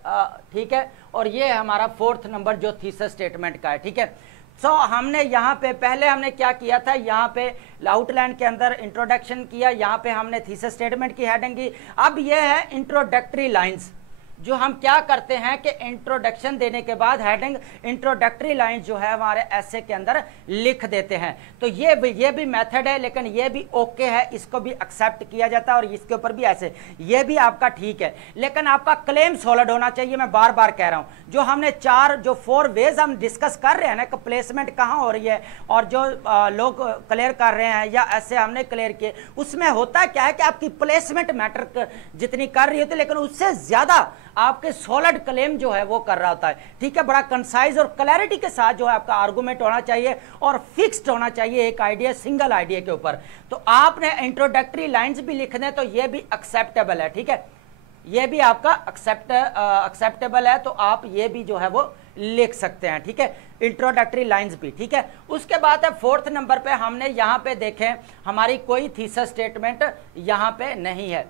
ठीक है, और ये है हमारा 4th नंबर जो थीसिस स्टेटमेंट का है, ठीक है। सो हमने यहाँ पे पहले हमने क्या किया था, यहाँ पे आउटलाइन के अंदर इंट्रोडक्शन किया, यहाँ पे हमने थीसिस स्टेटमेंट की हेडिंग की। अब ये है इंट्रोडक्टरी लाइंस, जो हम क्या करते हैं कि इंट्रोडक्शन देने के बाद हेडिंग इंट्रोडक्टरी लाइन जो है हमारे ऐसे के अंदर लिख देते हैं। तो ये भी मेथड है, लेकिन ये भी ओके है, इसको भी एक्सेप्ट किया जाता है, और इसके ऊपर भी ऐसे, ये भी आपका ठीक है, लेकिन आपका क्लेम सॉलिड होना चाहिए। मैं बार बार कह रहा हूं, जो हमने 4 वेज हम डिस्कस कर रहे हैं ना कि प्लेसमेंट कहाँ हो रही है, और जो लोग क्लियर कर रहे हैं या ऐसे हमने क्लियर किए, उसमें होता क्या है कि आपकी प्लेसमेंट मैटर जितनी कर रही होती है, लेकिन उससे ज्यादा आपके सॉलिड क्लेम जो है वो कर रहा होता है, ठीक है। बड़ा कंसाइज और क्लैरिटी के साथ जो है आपका आर्गुमेंट होना चाहिए, और फिक्स्ड होना चाहिए एक आइडिया, सिंगल आइडिया के ऊपर। तो आपने इंट्रोडक्टरी लाइंस भी लिख दें तो ये भी एक्सेप्टेबल है, ठीक है, ये भी आपका एक्सेप्टेबल है, तो आप ये भी जो है वो लिख सकते हैं, ठीक है, इंट्रोडक्टरी लाइंस भी, ठीक है। उसके बाद है 4th नंबर पे, हमने यहाँ पे देखें हमारी कोई थीसिस स्टेटमेंट यहाँ पे नहीं है।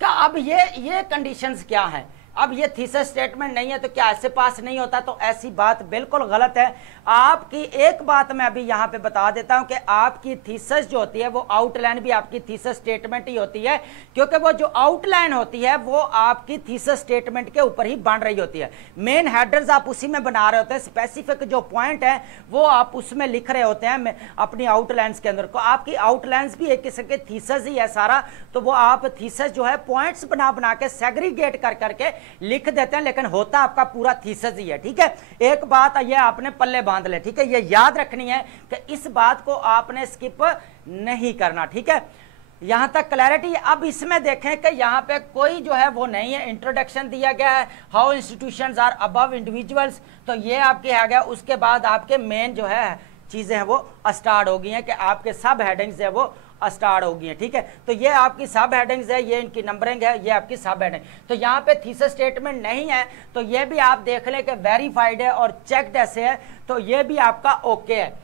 क्या अब ये कंडीशंस क्या हैं? अब ये थीसिस स्टेटमेंट नहीं है तो क्या ऐसे पास नहीं होता? तो ऐसी बात बिल्कुल गलत है। आपकी एक बात मैं अभी यहाँ पे बता देता हूँ कि आपकी थीसिस जो होती है वो आउटलाइन भी आपकी थीसिस स्टेटमेंट ही होती है, क्योंकि वो जो आउटलाइन होती है वो आपकी थीसिस स्टेटमेंट के ऊपर ही बन रही होती है। मेन हेडर्स आप उसी में बना रहे होते हैं, स्पेसिफिक जो पॉइंट है वो आप उसमें लिख रहे होते हैं अपनी आउटलाइंस के अंदर को। आपकी आउटलाइंस भी एक किस्म के थीसिस ही है सारा, तो वो आप थीसिस जो है पॉइंट्स बना के सेग्रीगेट कर करके लिख देते हैं, लेकिन होता आपका पूरा थीसिस ही है, ठीक है। एक बात ये आपने पल्ले बांध ले, ठीक है, ये याद रखनी है कि इस बात को आपने स्किप नहीं करना, ठीक है। यहां तक क्लैरिटी। अब इसमें देखें कि यहां पे कोई जो है वो नहीं है, इंट्रोडक्शन दिया गया है, how institutions are above individuals, तो ये आपके आ गया। उसके बाद आपके मेन जो है चीजें हैं वो स्टार्ट हो गई हैं कि आपके सब हेडिंग्स है वो स्टार्ट हो गई है, ठीक है। तो ये आपकी सब हेडिंग्स है, ये इनकी नंबरिंग है, ये आपकी सब हेडिंग। तो यहाँ पे थीसिस स्टेटमेंट नहीं है तो ये भी आप देख लें कि वेरीफाइड है और चेक्ड ऐसे है, तो ये भी आपका ओके है,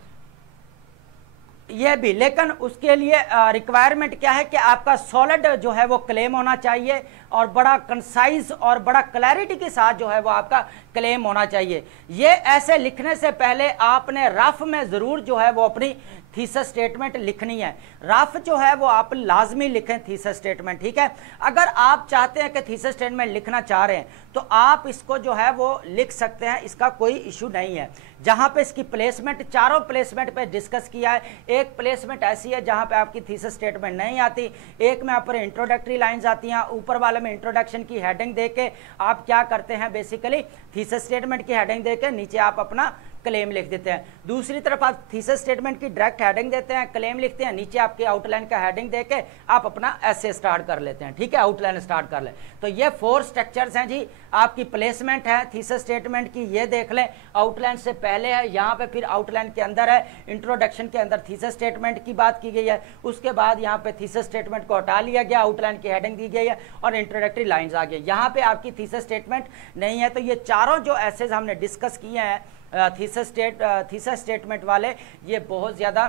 ये भी। लेकिन उसके लिए रिक्वायरमेंट क्या है कि आपका सॉलिड जो है वो क्लेम होना चाहिए, और बड़ा कंसाइज और बड़ा क्लैरिटी के साथ जो है वो आपका क्लेम होना चाहिए। ये ऐसे लिखने से पहले आपने रफ में जरूर जो है वो अपनी थीसिस स्टेटमेंट लिखनी है। रफ जो है वो आप लाजमी लिखें थीसिस स्टेटमेंट, ठीक है। अगर आप चाहते हैं कि थीसिस स्टेटमेंट लिखना चाह रहे हैं तो आप इसको जो है वो लिख सकते हैं, इसका कोई इशू नहीं है। जहां पे इसकी प्लेसमेंट, चारों प्लेसमेंट पे डिस्कस किया है। एक प्लेसमेंट ऐसी है जहां पे आपकी थीसिस स्टेटमेंट नहीं आती, एक में आप पर इंट्रोडक्टरी लाइंस आती हैं, ऊपर वाले में इंट्रोडक्शन की हेडिंग देके आप क्या करते हैं, बेसिकली थीसिस स्टेटमेंट की हेडिंग देके नीचे आप अपना क्लेम लिख देते हैं। दूसरी तरफ आप थीसिस स्टेटमेंट की डायरेक्ट हेडिंग देते हैं, क्लेम लिखते हैं, नीचे आपके आउटलाइन का हेडिंग देके आप अपना ऐसे स्टार्ट कर लेते हैं, ठीक है, आउटलाइन स्टार्ट कर ले। तो ये 4 स्ट्रक्चर्स हैं जी। आपकी प्लेसमेंट है थीसिस स्टेटमेंट की, ये देख लें, आउटलाइन से पहले है, यहाँ पे फिर आउटलाइन के अंदर है, इंट्रोडक्शन के अंदर थीसिस स्टेटमेंट की बात की गई है, उसके बाद यहाँ पे थीसिस स्टेटमेंट को हटा लिया गया, आउटलाइन की हेडिंग दी गई है और इंट्रोडक्टरी लाइंस आ गई। यहाँ पे आपकी थीसिस स्टेटमेंट नहीं है। तो ये चारों जो ऐसे हमने डिस्कस किए हैं थीसिस स्टेटमेंट वाले, ये बहुत ज़्यादा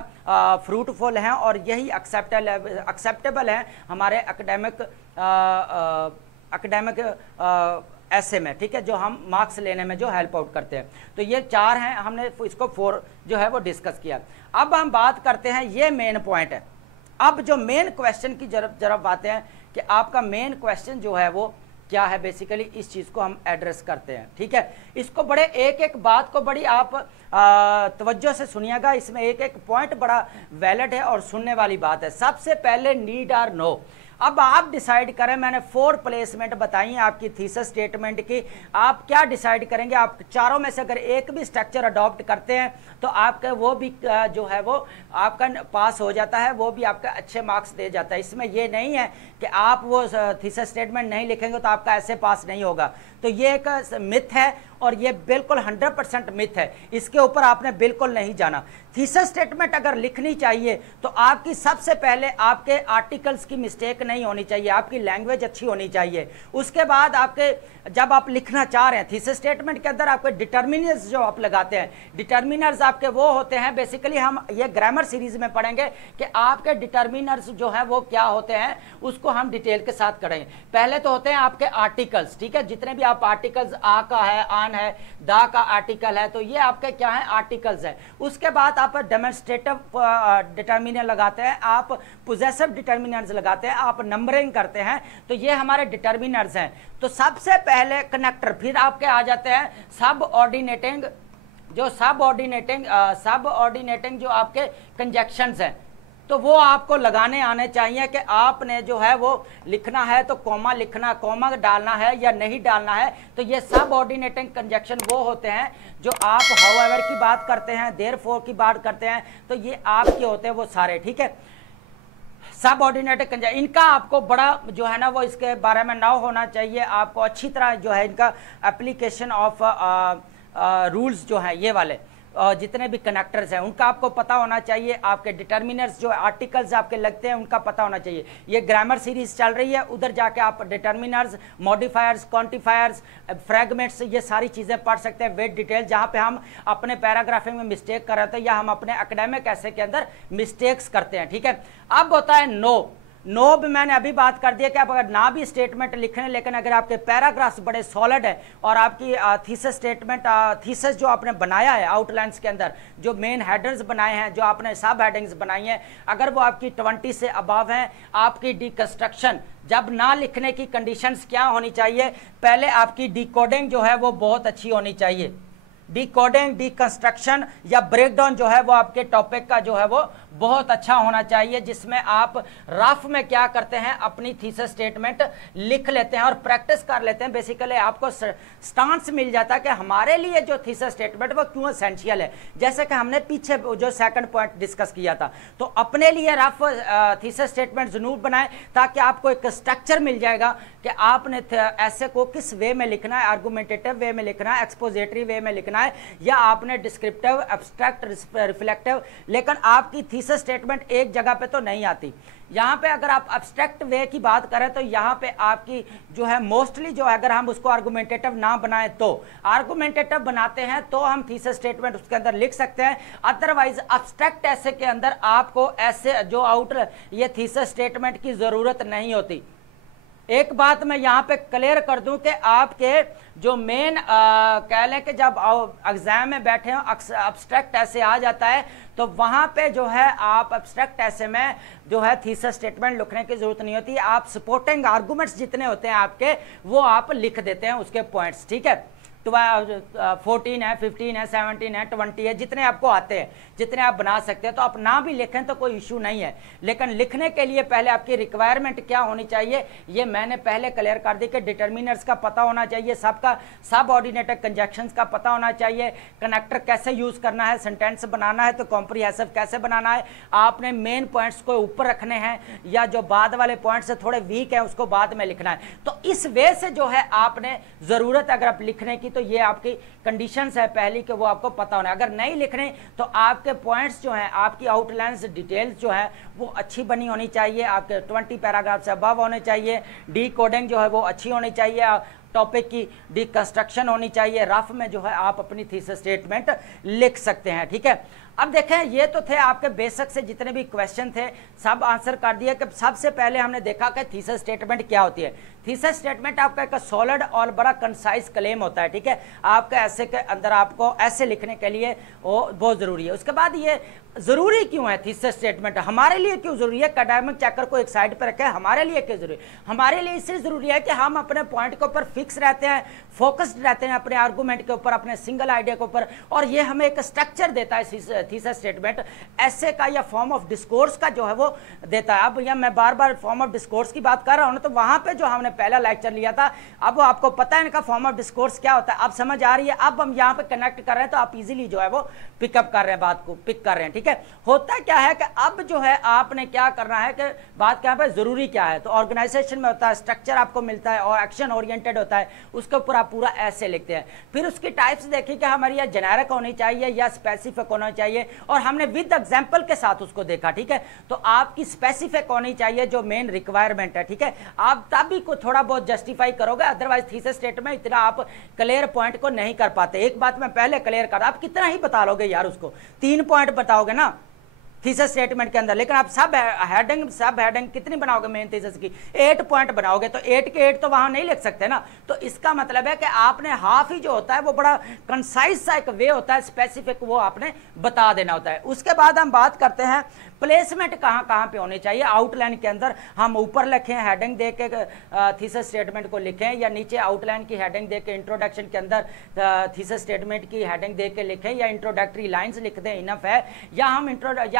फ्रूटफुल हैं और यही एक्सेप्टेबल है हमारे एकेडमिक ऐसे में, ठीक है, जो हम मार्क्स लेने में जो हेल्प आउट करते हैं। तो ये 4 हैं, हमने इसको 4 जो है वो डिस्कस किया। अब हम बात करते हैं, ये मेन पॉइंट है। अब जो मेन क्वेश्चन की जरफ आते हैं कि आपका मेन क्वेश्चन जो है वो क्या है, बेसिकली इस चीज़ को हम एड्रेस करते हैं, ठीक है। इसको बड़े एक एक बात को बड़ी आप तवज्जो से सुनिएगा, इसमें एक एक पॉइंट बड़ा वैलिड है और सुनने वाली बात है। सबसे पहले नीड और नो। अब आप डिसाइड करें, मैंने 4 प्लेसमेंट बताई हैं आपकी थीसिस स्टेटमेंट की, आप क्या डिसाइड करेंगे। आप चारों में से अगर एक भी स्ट्रक्चर अडॉप्ट करते हैं तो आपका वो भी जो है वो आपका पास हो जाता है, वो भी आपका अच्छे मार्क्स दे जाता है। इसमें ये नहीं है कि आप वो थीसिस स्टेटमेंट नहीं लिखेंगे तो आपका ऐसे पास नहीं होगा। तो ये एक मिथ है और ये बिल्कुल 100% मिथ है, इसके ऊपर आपने बिल्कुल नहीं जाना। थीसिस स्टेटमेंट अगर लिखनी चाहिए तो आपकी सबसे पहले आपके आर्टिकल्स की मिस्टेक नहीं होनी चाहिए, आपकी लैंग्वेज अच्छी होनी चाहिए। उसके बाद आपके जब आप लिखना चाह रहे हैं थीसिस स्टेटमेंट के अंदर आपके डिटर्मिनर्स जो आप लगाते हैं, डिटर्मिनर्स आपके वो होते हैं, बेसिकली हम ये ग्रामर सीरीज में पढ़ेंगे कि आपके डिटर्मिनर्स जो है वो क्या होते हैं, उसको हम डिटेल के साथ करेंगे। पहले तो होते हैं आपके आर्टिकल्स, ठीक है, जितने भी आप आर्टिकल्स, आ का है, आन है, दा का आर्टिकल है, तो ये आपके क्या है, आर्टिकल्स है। उसके बाद आप डेमोन्स्ट्रेटिव डिटर्मिनर लगाते हैं, आप पोजेसिव डिटर्मिनर्स लगाते हैं, आप नंबरिंग करते हैं, तो ये हमारे डिटर्मिनर्स हैं। तो सबसे पहले कनेक्टर, फिर आपके आ जाते हैं सब ऑर्डिनेटिंग जो आपके कंजक्शंस हैं, तो वो आपको लगाने आने चाहिए कि आपने जो है वो लिखना है तो कॉमा लिखना, कॉमा डालना है या नहीं डालना है। तो ये सब ऑर्डिनेटिंग कंजक्शन वो होते हैं जो आप हाउएवर की बात करते हैं, देयरफॉर की बात करते हैं, तो ये आपके होते हैं वो सारे, ठीक है। सब ऑर्डिनेटिंग कंजक्शन, इनका आपको बड़ा जो है ना वो इसके बारे में ना होना चाहिए, आपको अच्छी तरह जो है इनका एप्लीकेशन ऑफ रूल्स जो है ये वाले जितने भी कनेक्टर्स हैं उनका आपको पता होना चाहिए। आपके डिटर्मिनर्स जो आर्टिकल्स आपके लगते हैं उनका पता होना चाहिए। ये ग्रामर सीरीज चल रही है, उधर जाके आप डिटर्मिनर्स, मॉडिफायर्स, क्वांटिफायर्स, फ्रैगमेंट्स, ये सारी चीज़ें पढ़ सकते हैं विद डिटेल। जहाँ पे हम अपने पैराग्राफिंग में मिस्टेक कर रहे थे या हम अपने एकेडमिक ऐसे के अंदर मिस्टेक्स करते हैं, ठीक है। अब होता है नो भी मैंने अभी बात कर दिया कि आप अगर ना भी स्टेटमेंट लिख रहे हैं, लेकिन अगर आपके पैराग्राफ्स बड़े सॉलिड है और आपकी थीसिस जो आपने बनाया है आउटलाइंस के अंदर, जो मेन हेडर्स बनाए हैं, जो आपने सब हेडिंग्स बनाई हैं, अगर वो आपकी 20 से अबव हैं, आपकी डिकंस्ट्रक्शन जब ना लिखने की कंडीशंस क्या होनी चाहिए, पहले आपकी डिकोडिंग जो है वो बहुत अच्छी होनी चाहिए। डिकोडिंग, डिकंस्ट्रक्शन या ब्रेकडाउन जो है वो आपके टॉपिक का जो है वो बहुत अच्छा होना चाहिए, जिसमें आप रफ में क्या करते हैं, अपनी थीसिस स्टेटमेंट लिख लेते हैं और प्रैक्टिस कर लेते हैं। बेसिकली आपको स्टांस मिल जाता है कि हमारे लिए जो थीसिस स्टेटमेंट वो क्यों एसेंशियल है। जैसे कि हमने पीछे जो सेकंड पॉइंट डिस्कस किया था, तो अपने लिए रफ थीसिस स्टेटमेंट जरूर बनाएं ताकि आपको एक स्ट्रक्चर मिल जाएगा कि आपने ऐसे को किस वे में लिखना है, आर्गुमेंटेटिव वे में लिखना है, एक्सपोजिटरी वे में लिखना है, या आपने डिस्क्रिप्टिव, एब्स्ट्रैक्ट, रिफ्लेक्टिव। लेकिन आपकी थीसिस स्टेटमेंट एक जगह पे तो नहीं आती। यहाँ पे अगर आप एब्स्ट्रैक्ट वे की बात करें तो यहाँ पे आपकी जो है मोस्टली जो है, अगर हम उसको आर्गुमेंटेटिव ना बनाएं तो आर्गुमेंटेटिव बनाते हैं तो हम थीसिस स्टेटमेंट उसके अंदर लिख सकते हैं। अदरवाइज एब्स्ट्रैक्ट ऐसे के अंदर आपको ऐसे जो आउटर ये थीसिस स्टेटमेंट की जरूरत नहीं होती। एक बात मैं यहाँ पे क्लियर कर दूं कि आपके जो मेन कह लें कि जब एग्जाम में बैठे हो एब्स्ट्रैक्ट ऐसे आ जाता है तो वहाँ पे जो है आप एब्स्ट्रैक्ट ऐसे में जो है थीसिस स्टेटमेंट लिखने की जरूरत नहीं होती। आप सपोर्टिंग आर्गुमेंट्स जितने होते हैं आपके वो आप लिख देते हैं उसके पॉइंट्स, ठीक है। 14 है, 15 है, 17 है, 20 है, जितने आपको आते हैं, जितने आप बना सकते हैं। तो आप ना भी लिखें तो कोई इशू नहीं है, लेकिन लिखने के लिए पहले आपकी रिक्वायरमेंट क्या होनी चाहिए ये मैंने पहले क्लियर कर दी कि डिटर्मिनर्स का पता होना चाहिए, सबका सब ऑर्डिनेटर कंजक्शंस का पता होना चाहिए, कनेक्टर कैसे यूज करना है, सेंटेंस बनाना है तो कॉम्प्रिहेंसिव कैसे बनाना है, आपने मेन पॉइंट्स को ऊपर रखने हैं या जो बाद वाले पॉइंट्स थोड़े वीक है उसको बाद में लिखना है। तो इस वे से जो है आपने जरूरत अगर आप लिखने की तो ये आपकी कंडीशंस है पहली कि वो आपको पता होना है। अगर नहीं लिखने तो आपके पॉइंट्स जो हैं, आपकी आउटलाइंस डिटेल्स जो है वो अच्छी बनी होनी चाहिए, आपके 20 पैराग्राफ से अबव होने चाहिए, डी कोडिंग जो है वो अच्छी होनी चाहिए, टॉपिक की डिकंस्ट्रक्शन होनी चाहिए, रफ में जो है आप अपनी थीसिस स्टेटमेंट लिख सकते हैं। ठीक है, अब देखें ये तो थे आपके बेसिक से जितने भी क्वेश्चन थे सब आंसर कर दिए कि सबसे पहले हमने देखा कि थीसिस स्टेटमेंट क्या होती है। थीसिस स्टेटमेंट आपका एक सॉलिड और बड़ा कंसाइज क्लेम होता है। ठीक है, आपका ऐसे के अंदर आपको ऐसे लिखने के लिए वो बहुत ज़रूरी है। उसके बाद ये ज़रूरी क्यों है थीसिस स्टेटमेंट, हमारे लिए क्यों ज़रूरी है, एकेडमिक चेकर को एक साइड पर रखें, हमारे लिए क्यों ज़रूरी है? हमारे लिए इसलिए ज़रूरी है कि हम अपने पॉइंट के ऊपर फिक्स रहते हैं, फोकस्ड रहते हैं अपने आर्गूमेंट के ऊपर, अपने सिंगल आइडिया के ऊपर, और ये हमें एक स्ट्रक्चर देता है थीसिस स्टेटमेंट, ऐसे का या फॉर्म ऑफ डिस्कोर्स का जो है वो देता है। अब मैं बार बार फॉर्म ऑफ डिस्कोर्स की बात कर रहा हूं ना, तो वहां पे जो हमने पहला लेक्चर लिया था, अब आपको पता है इनका फॉर्म ऑफ डिस्कोर्स क्या होता है, अब समझ आ रही है। अब हम यहाँ पे कनेक्ट कर रहे हैं तो आप इजीली जो है वो पिकअप कर रहे हैं, बात को पिक कर रहे हैं। ठीक है, होता क्या है कि अब जो है आपने क्या करना है कि बात क्या है, जरूरी क्या है, तो ऑर्गेनाइजेशन में होता है, स्ट्रक्चर आपको मिलता है और एक्शन ओरिएंटेड होता है, उसके ऊपर आप पूरा ऐसे लिखते हैं। फिर उसकी टाइप्स देखिए कि हमारी या जेनेरिक होनी चाहिए या स्पेसिफिक होना चाहिए, और हमने विद एग्जांपल के साथ उसको देखा। ठीक है, तो आपकी स्पेसिफिक होनी चाहिए जो मेन रिक्वायरमेंट है। ठीक है, आप तभी को थोड़ा बहुत जस्टिफाई करोगे, अदरवाइज थीसिस स्टेटमेंट में इतना आप क्लियर पॉइंट को नहीं कर पाते। एक बात मैं पहले क्लियर कर, आप कितना ही बता लोगे यार, उसको 3 पॉइंट बताओगे ना थीसिस स्टेटमेंट के अंदर, लेकिन आप सब हेडिंग कितनी बनाओगे मेन थीसिस की, 8 पॉइंट बनाओगे तो 8 के 8 तो वहां नहीं लिख सकते ना। तो इसका मतलब है कि आपने हाफ ही जो होता है वो बड़ा कंसाइज सा एक वे होता है, स्पेसिफिक वो आपने बता देना होता है। उसके बाद हम बात करते हैं प्लेसमेंट कहाँ कहाँ पे होनी चाहिए। आउटलाइन के अंदर हम ऊपर लिखें हेडिंग दे के थीसिस स्टेटमेंट को लिखें, या नीचे आउटलाइन की हेडिंग दे के इंट्रोडक्शन के अंदर थीसिस स्टेटमेंट की हेडिंग दे के लिखें, या इंट्रोडक्टरी लाइंस लिख दें, इनफ है, या हम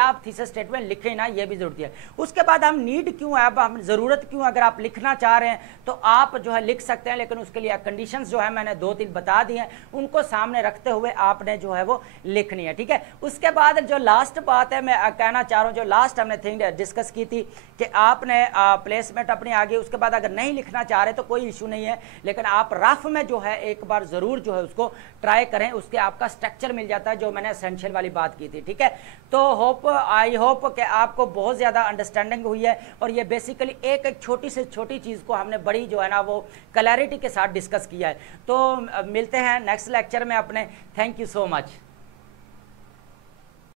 आप थीसिस स्टेटमेंट लिखें ना, ये भी जरूरत है। उसके बाद हम नीड क्यों है, अब हम जरूरत क्यों, अगर आप लिखना चाह रहे हैं तो आप जो है लिख सकते हैं, लेकिन उसके लिए कंडीशंस जो है मैंने 2-3 बता दी हैं, उनको सामने रखते हुए आपने जो है वो लिखनी है। ठीक है, उसके बाद जो लास्ट बात है मैं कहना चाह रहा हूं, जो लास्ट हमने थिंग डिस्कस की थी कि आपने प्लेसमेंट अपनी आगे, उसके बाद अगर नहीं लिखना चाह रहे तो कोई इशू नहीं है, लेकिन आप रफ में जो है एक बार जरूर जो है उसको ट्राई करें, उसके आपका स्ट्रक्चर मिल जाता है, जो मैंने एसेंशियल वाली बात की थी। ठीक है, तो आई होप कि आपको बहुत ज़्यादा अंडरस्टैंडिंग हुई है, और ये बेसिकली एक छोटी से छोटी चीज़ को हमने बड़ी जो है ना वो क्लैरिटी के साथ डिस्कस किया है। तो मिलते हैं नेक्स्ट लेक्चर में अपने। Thank you so much.